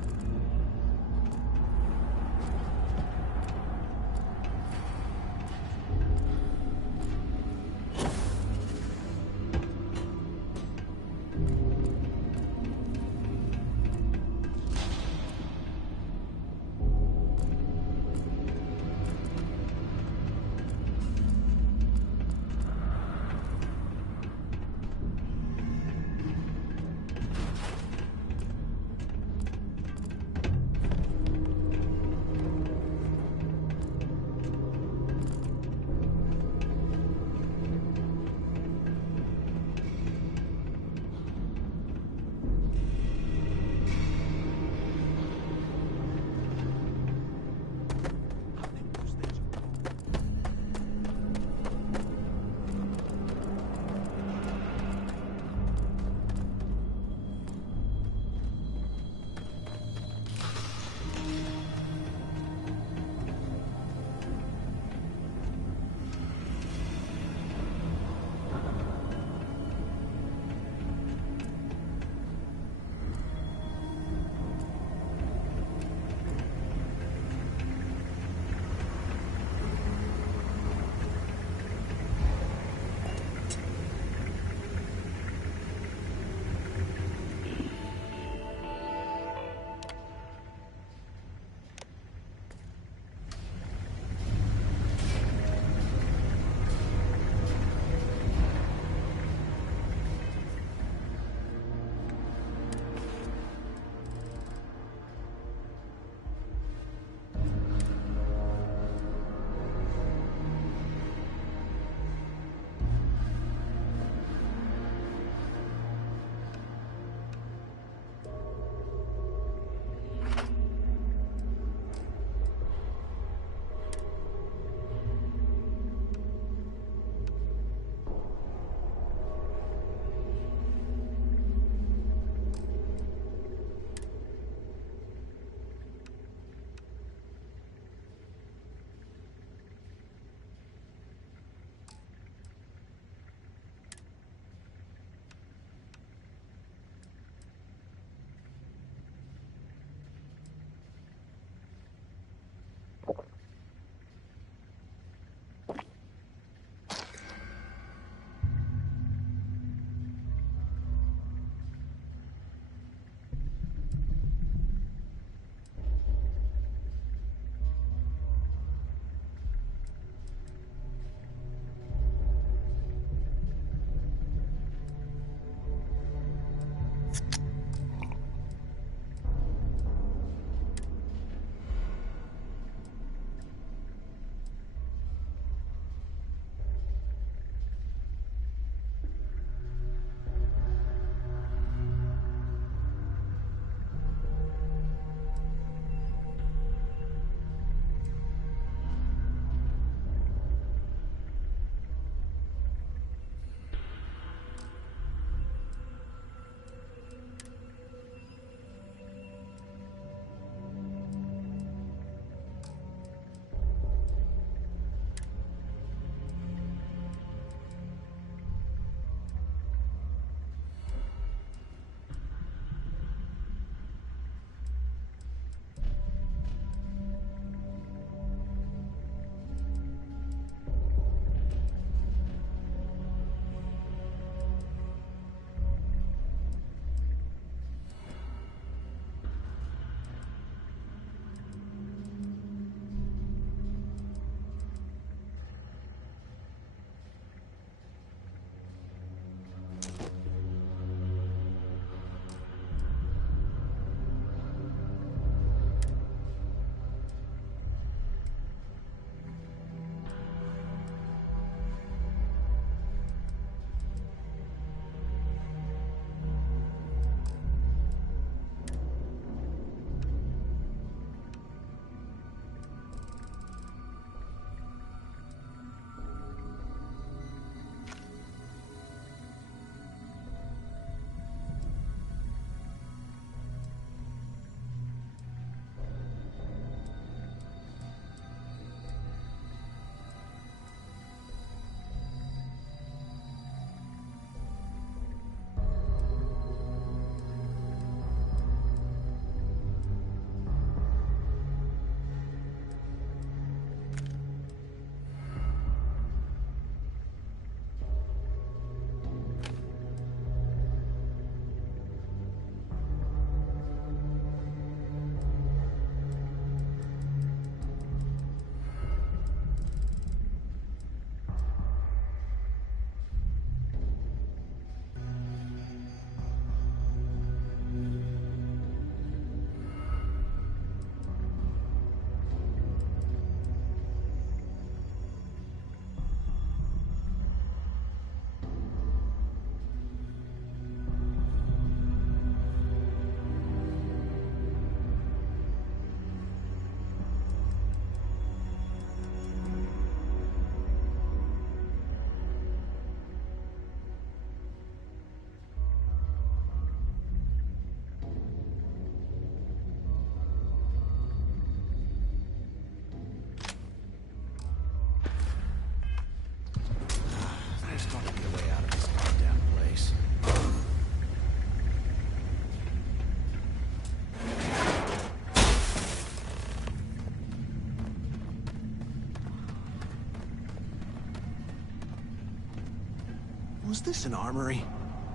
Was this an armory?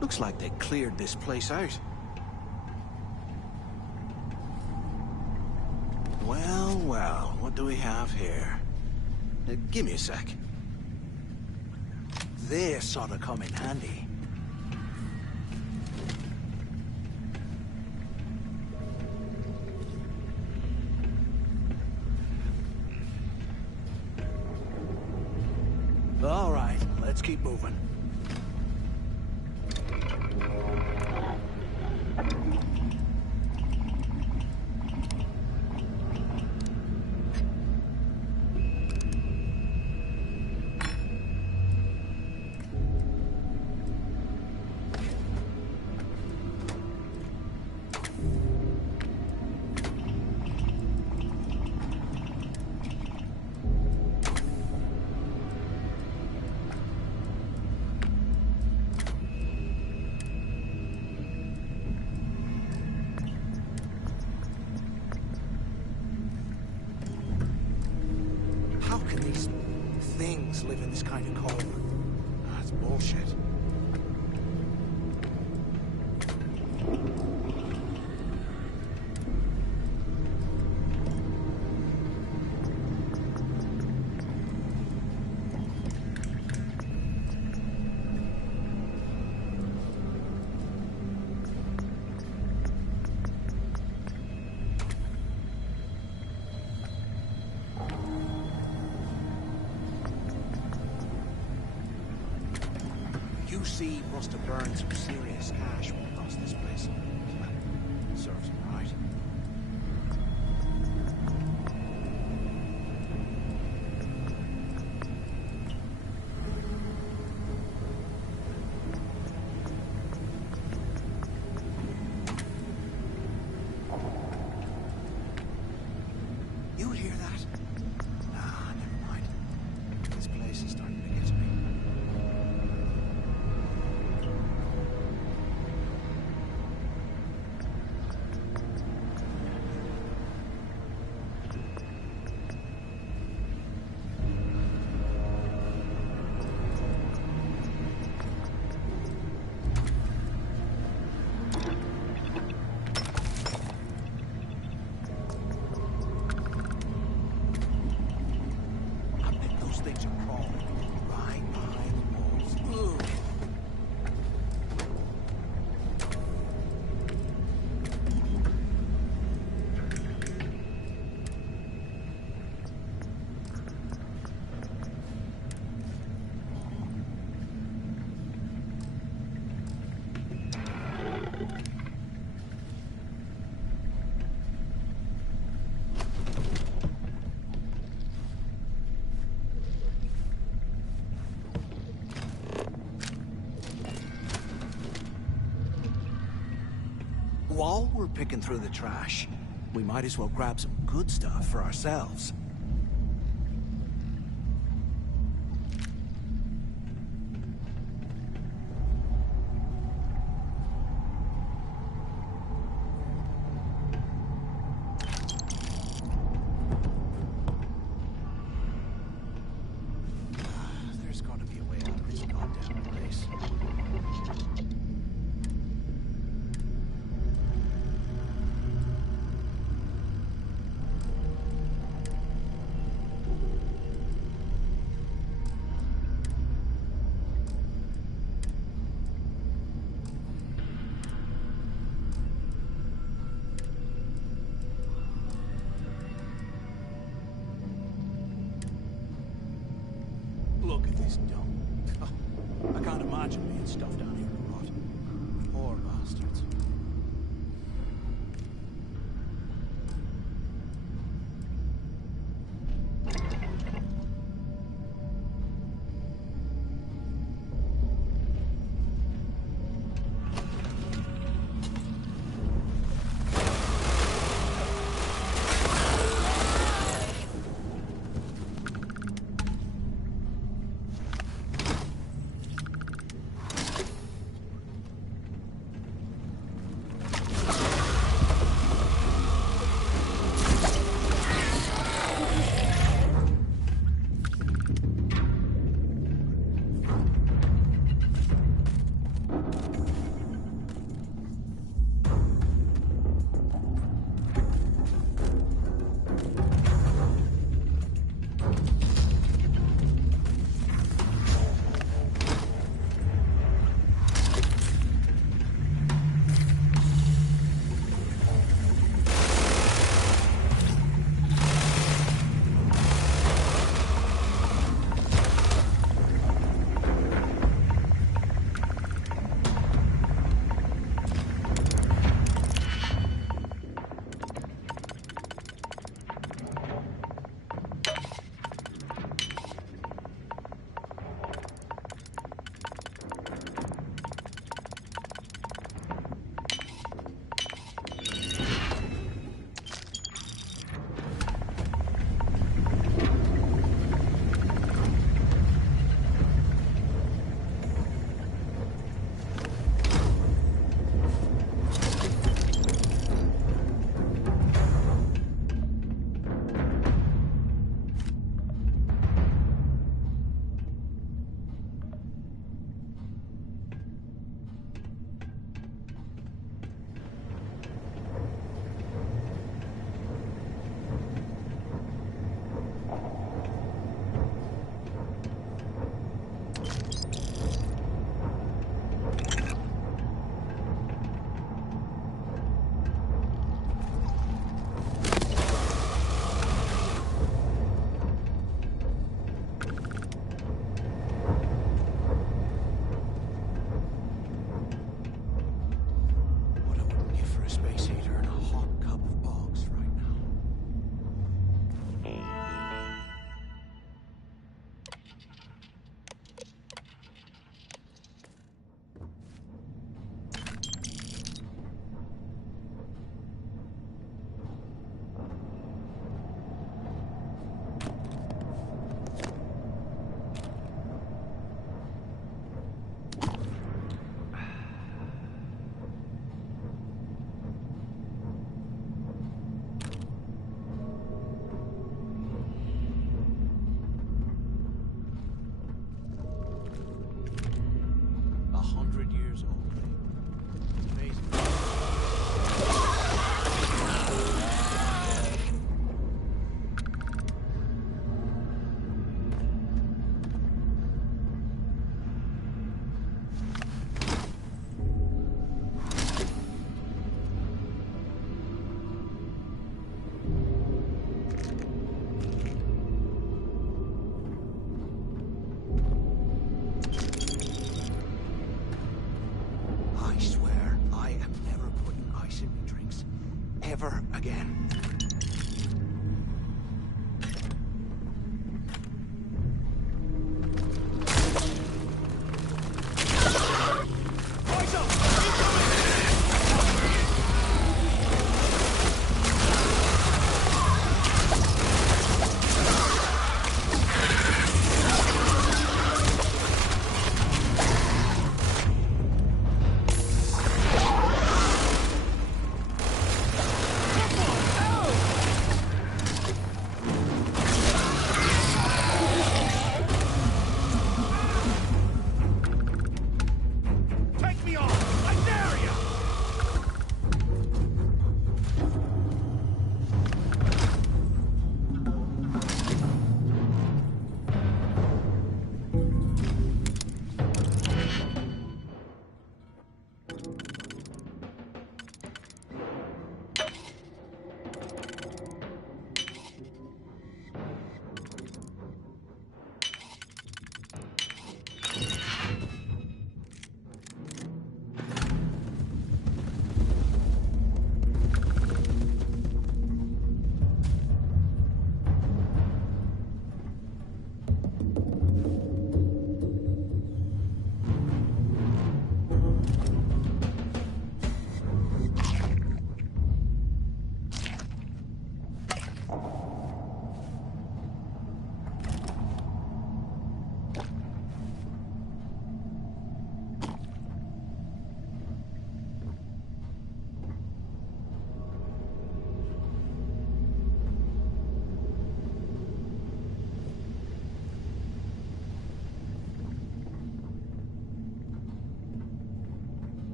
Looks like they cleared this place out. Well, well, what do we have here? Give me a sec. This ought to come in handy. All right, let's keep moving. How can these things live in this kind of cold? That's bullshit. QC must have burned some serious cash when it lost this place. Serves him right. You hear that? Nah, never mind. This place is starting to get to me. Things are crawling right behind the walls. Ugh. While we're picking through the trash, we might as well grab some good stuff for ourselves. There's got to be a way out of this goddamn place. Look at this dump. I can't imagine being stuffed down here to rot. Poor bastards.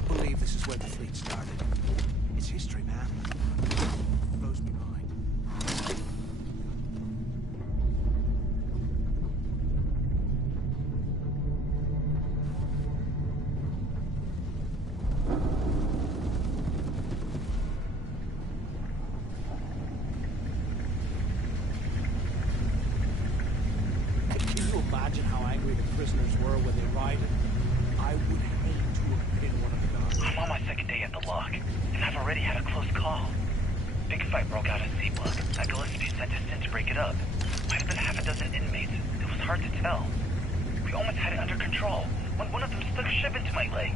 can't believe this is where the fleet started. It's history, man. It blows me mind. Can you imagine how angry the prisoners were when they rioted? I would hate to have been one of the guards. I'm on my second day at the lock, and I've already had a close call. Big fight broke out at C Block. Gillespie sent us in to break it up. Might have been half a dozen inmates. It was hard to tell. We almost had it under control when one of them stuck a ship into my leg.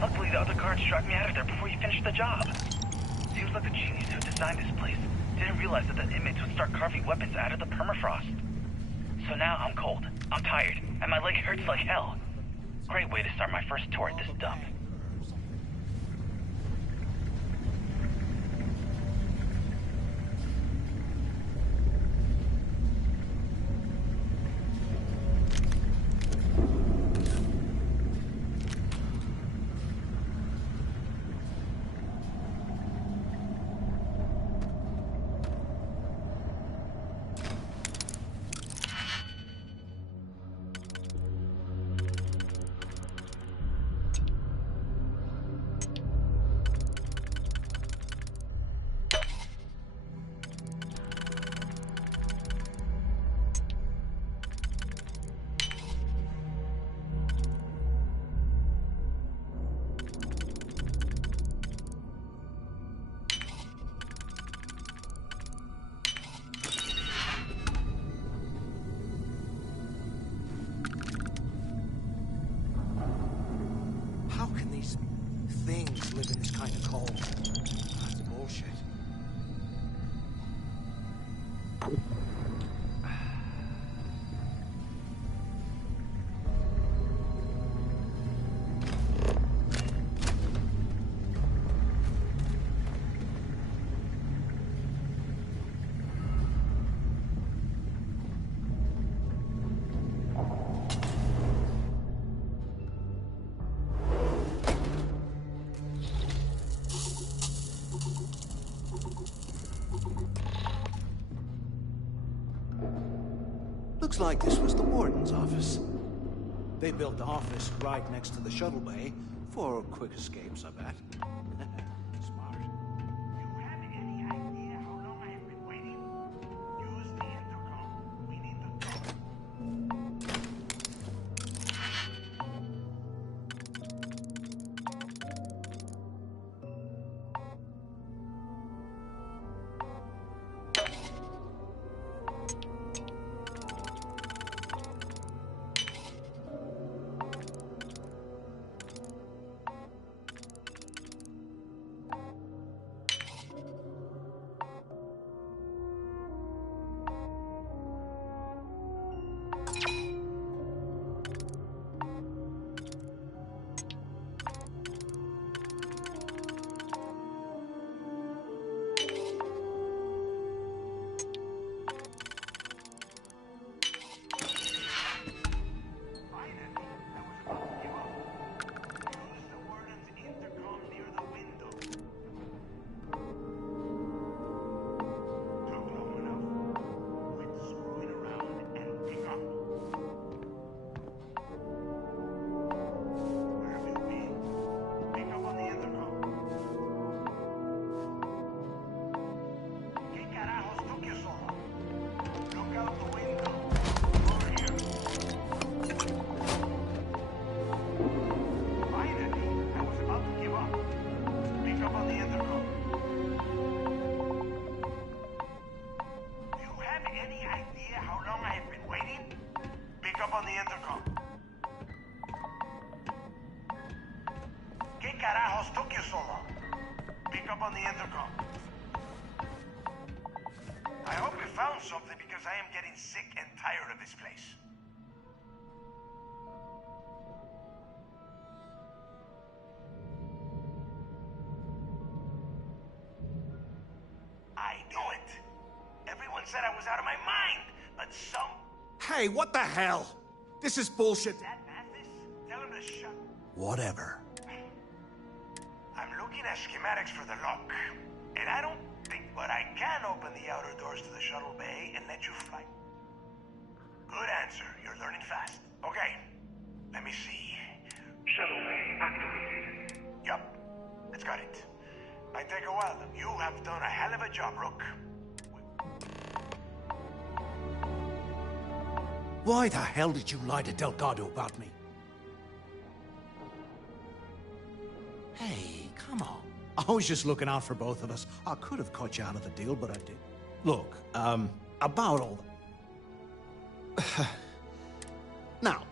Luckily, the other guards dragged me out of there before he finished the job. Seems like the genius who designed this place didn't realize that the inmates would start carving weapons out of the permafrost. So now I'm cold, I'm tired, and my leg hurts like hell. Great way to start my first tour at this dump. How can these things live in this kind of cold? That's bullshit. Looks like this was the warden's office. They built the office right next to the shuttle bay for quick escapes, I bet. Smart. You have any idea how long I have been waiting? Use the intercom. We need to talk. I hope you found something because I am getting sick and tired of this place. I knew it. Everyone said I was out of my mind, but some... Hey, what the hell? This is bullshit. That Mathis? Tell him to shut... Whatever. I'm looking at schematics for the lock, and I don't think, but I can open the outer doors to the shuttle bay and let you fly. Good answer. You're learning fast. Okay, let me see. Shuttle bay activated. Yup, it's got it. Might take a while. You have done a hell of a job, Rook. Why the hell did you lie to Delgado about me? Hey, come on. I was just looking out for both of us. I could have cut you out of the deal, but I didn't. Look, about all the... Now...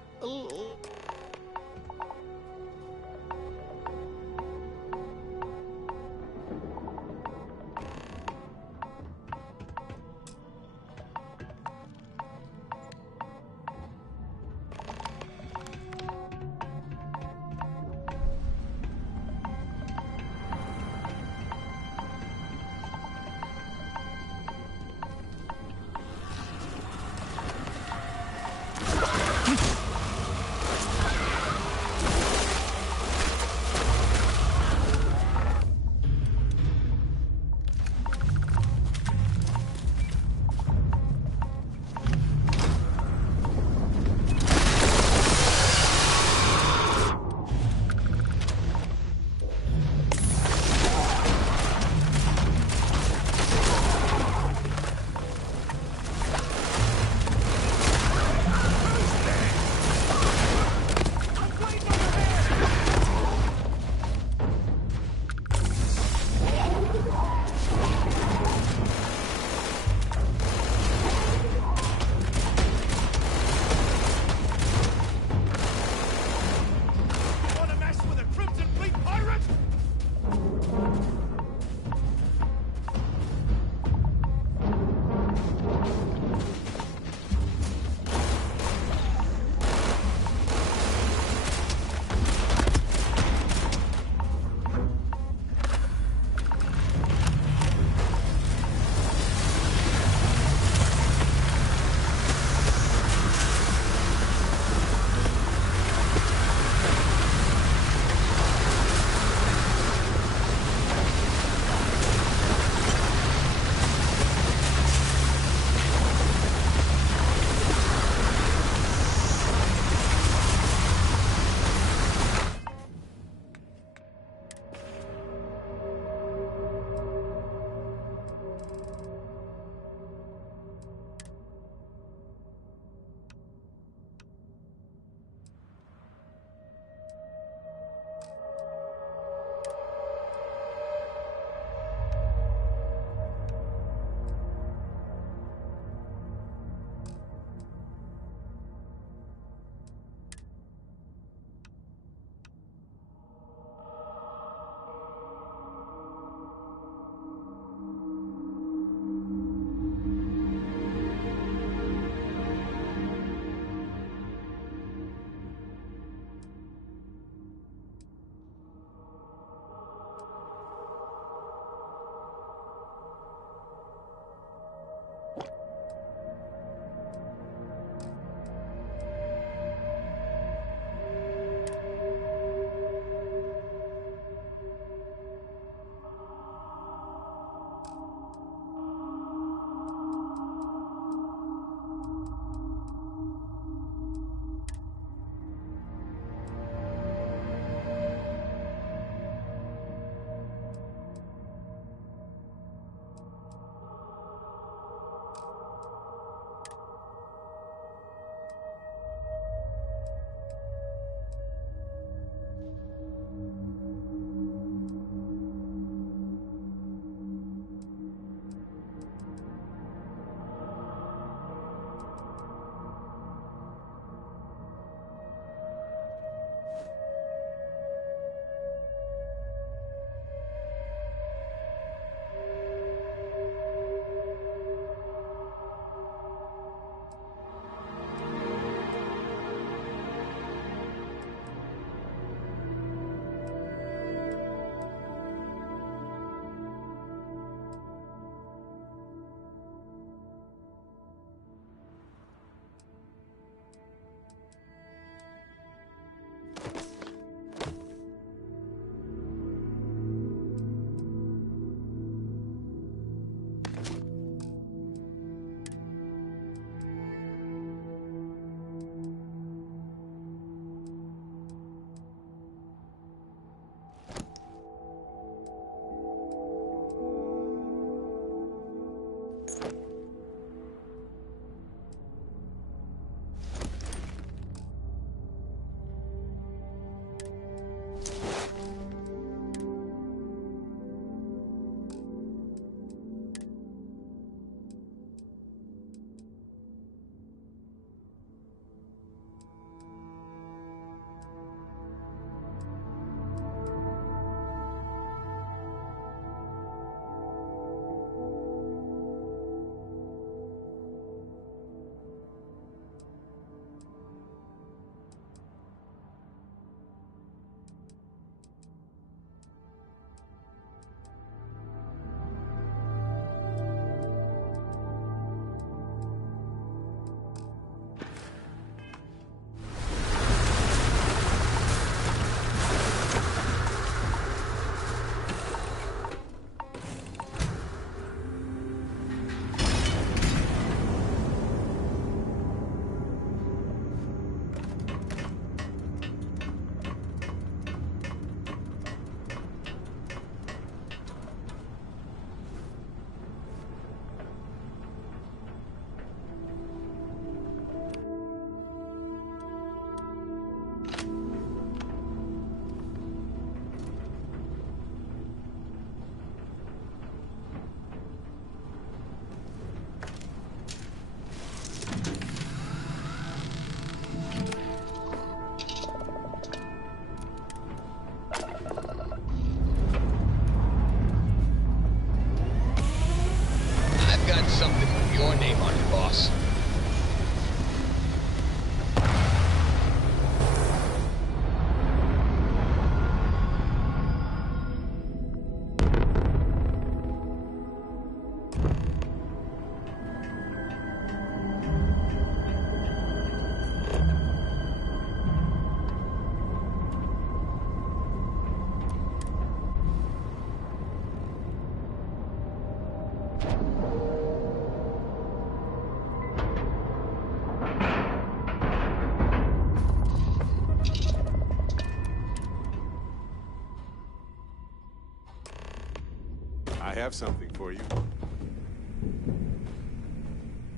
I have something for you.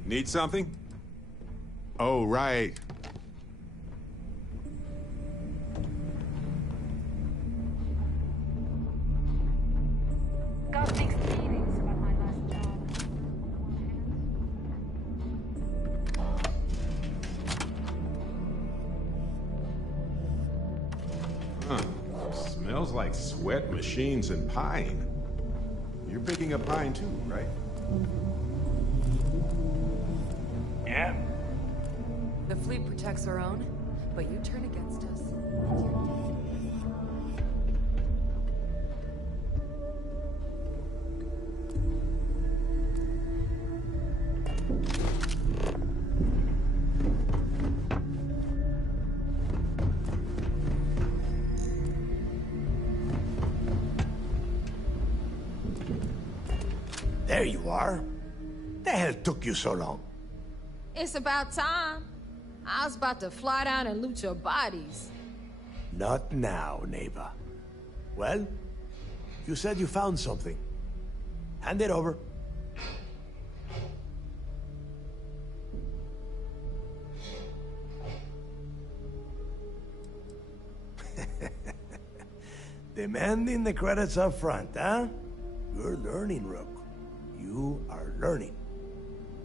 Need something? Oh, right. Got mixed feelings about my last job. Huh. Smells like sweat, machines, and pine. You're picking up pine too, right? Yeah? The fleet protects our own, but you turn against us. There you are. The hell took you so long? It's about time. I was about to fly down and loot your bodies. Not now, neighbor. Well, you said you found something. Hand it over. Demanding the credits up front, huh? You're learning, Rook. You are learning.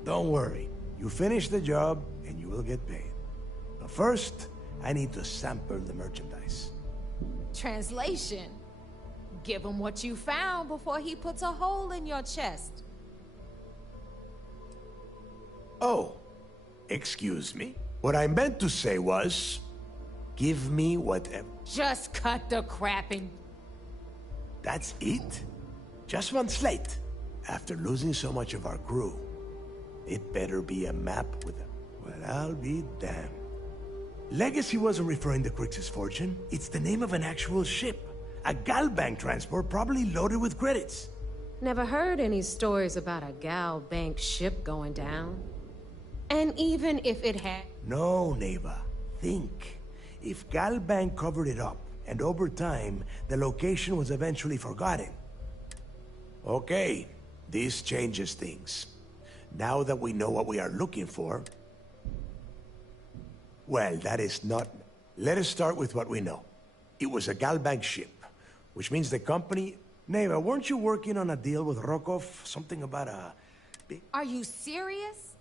Don't worry. You finish the job, and you will get paid. But first, I need to sample the merchandise. Translation. Give him what you found before he puts a hole in your chest. Oh, excuse me? What I meant to say was, give me whatever. Just cut the crapping. That's it? Just one slate? After losing so much of our crew, it better be a map with a... Well, I'll be damned. Legacy wasn't referring to Crix's fortune. It's the name of an actual ship. A Galbank transport, probably loaded with credits. Never heard any stories about a Gal Bank ship going down. And even if it had... No, Neva. Think. If Galbank covered it up, and over time, the location was eventually forgotten. Okay, this changes things. Now that we know what we are looking for... Well, that is not... Let us start with what we know. It was a Galbank ship, which means the company... Neva, weren't you working on a deal with Rokov? Something about a... Are you serious?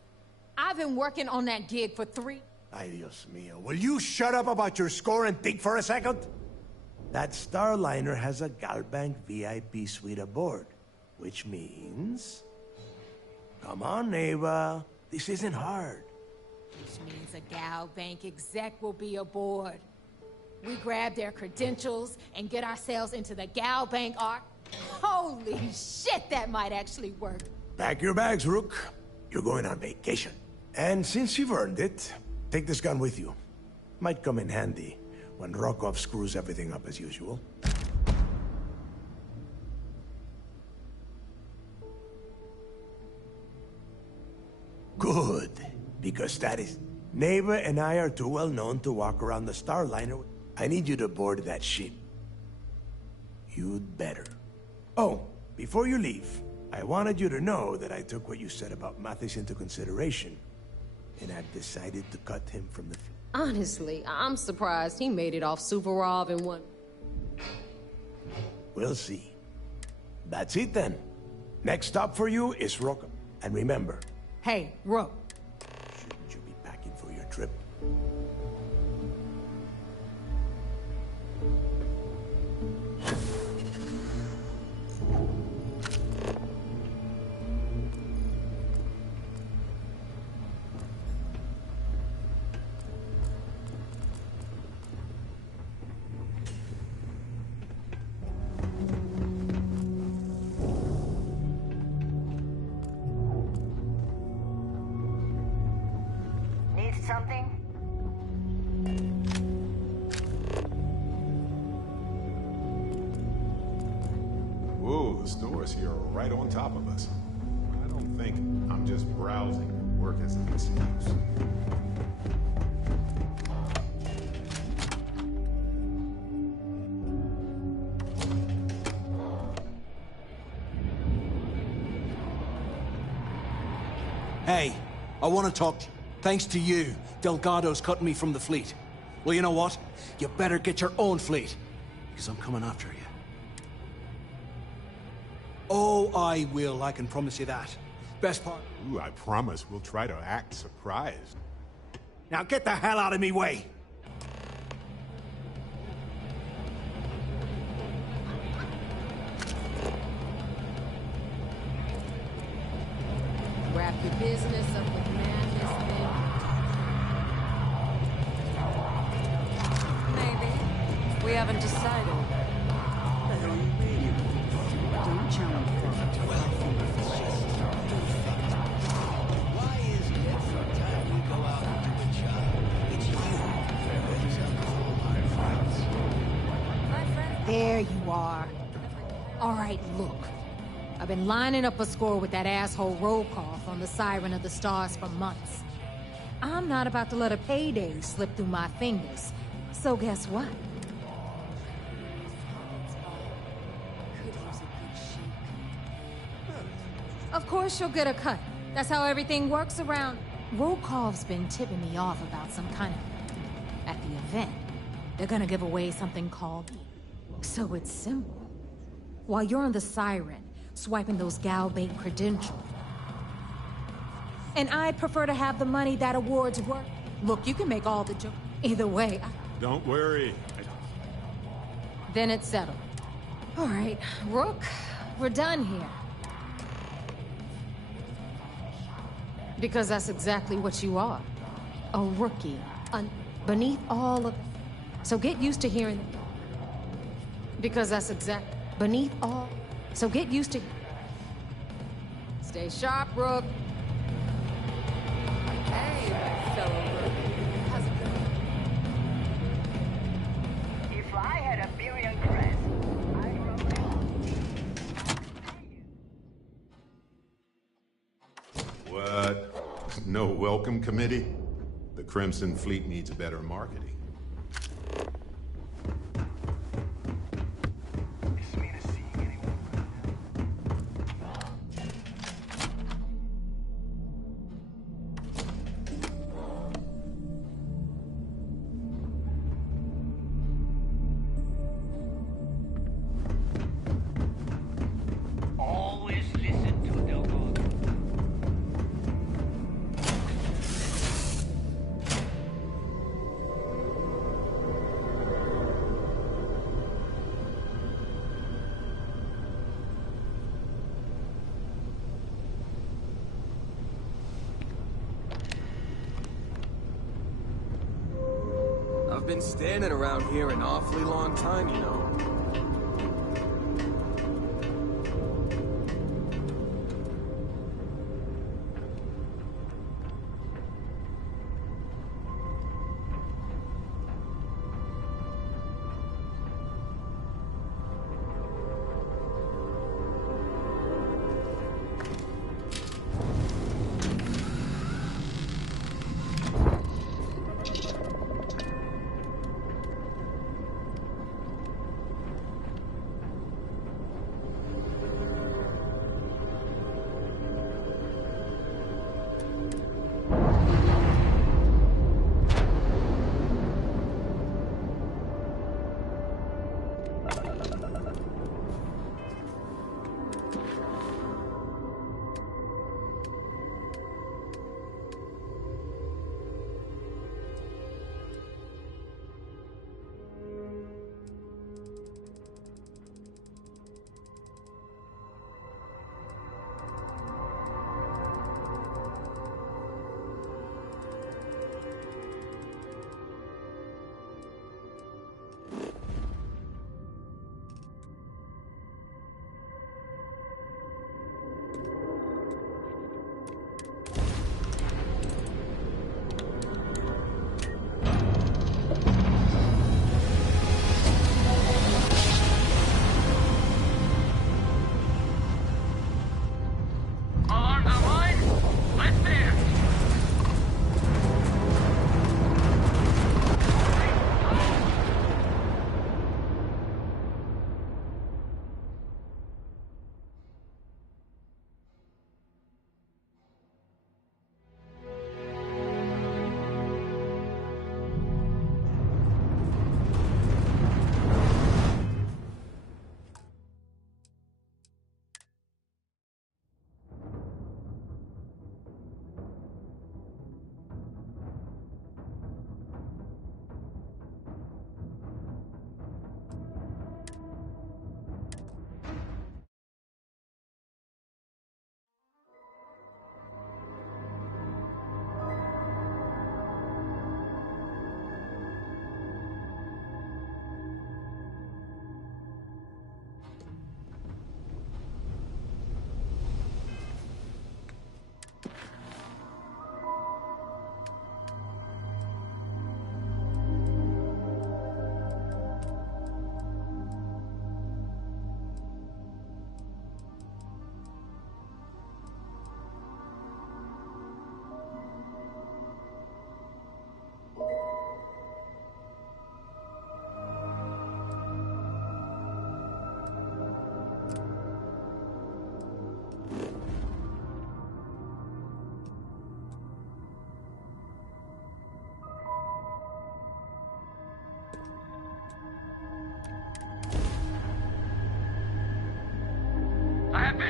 I've been working on that gig for 3... Ay, Dios mío. Will you shut up about your score and think for a second? That Starliner has a Galbank VIP suite aboard, which means... Come on, Neva. This isn't hard. Which means a Gal Bank exec will be aboard. We grab their credentials and get ourselves into the Gal Bank Ark. Holy shit, that might actually work. Pack your bags, Rook. You're going on vacation. And since you've earned it, take this gun with you. Might come in handy when Rokov screws everything up as usual. Good, because that is... Neva and I are too well known to walk around the Starliner. I need you to board that ship. You'd better. Oh, before you leave, I wanted you to know that I took what you said about Mathis into consideration, and I've decided to cut him from the... Honestly, I'm surprised he made it off Suvorov in one... We'll see. That's it then. Next stop for you is Rook. And remember... Hey, Rook. Shouldn't you be packing for your trip? Something? Whoa, the stores here are right on top of us. I don't think I'm just browsing. Work as an excuse. Hey, I want to talk to you. Thanks to you, Delgado's cutting me from the fleet. Well, you know what? You better get your own fleet, because I'm coming after you. Oh, I will, I can promise you that. Best part... Ooh, I promise we'll try to act surprised. Now get the hell out of me way! Wrap your business up with madness, then. Maybe. We haven't decided. What the hell you mean? Don't challenge for 12 Why is it every time we go out and do a job, it's you who There you are. All right, look. I've been lining up a score with that asshole roll call from the Siren of the Stars for months. I'm not about to let a payday slip through my fingers. So guess what? Of course you'll get a cut. That's how everything works around. Rokov's been tipping me off about some kind of... At the event, they're gonna give away something called... So it's simple. While you're on the Siren, swiping those gal bait credentials. And I'd prefer to have the money that award's worth. Look, you can make all the jokes. Either way, Don't worry. Then it's settled. All right, Rook, we're done here. Because that's exactly what you are. A rookie, beneath all of... So get used to hearing... Because that's beneath all... So get used to... Stay sharp, Rook. Hey, my fellow Rook. How's it going? If I had a billion crests, I'd run What? No welcome committee? The Crimson Fleet needs better marketing. Always listen to Delgado. I've been standing around here an awfully long time, you know.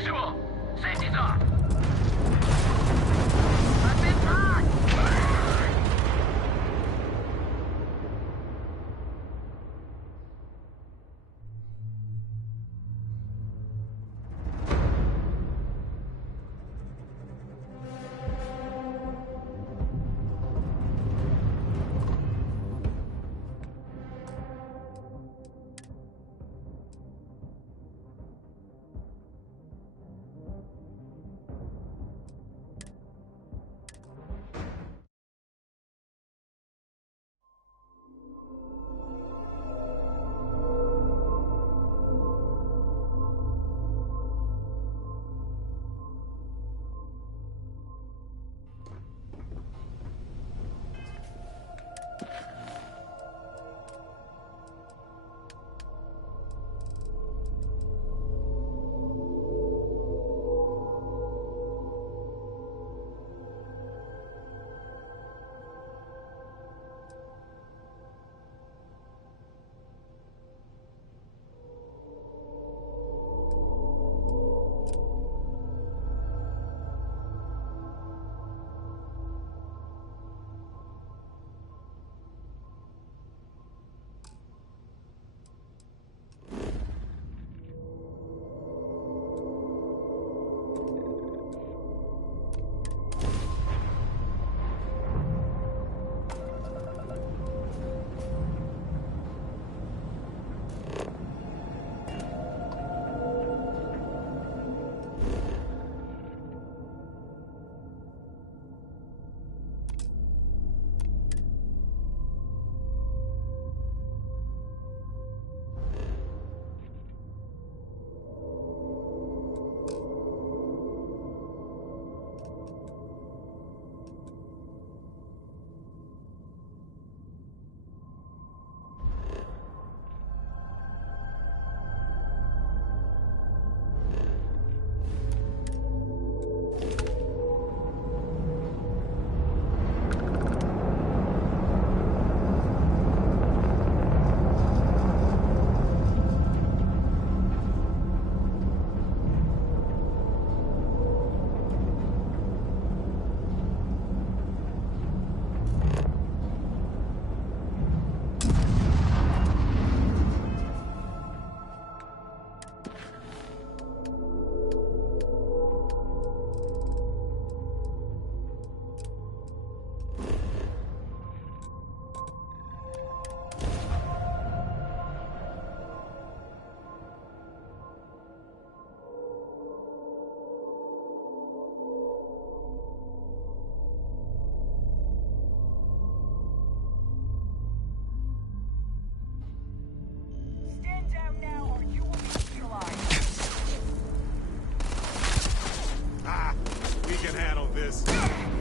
Visual! Safety's off! I've been caught!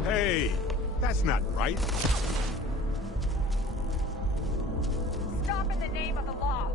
Hey, that's not right. Stop in the name of the law.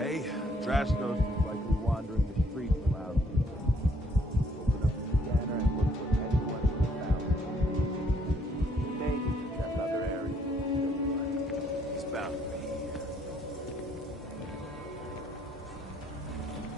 Okay, trash ghost is likely wandering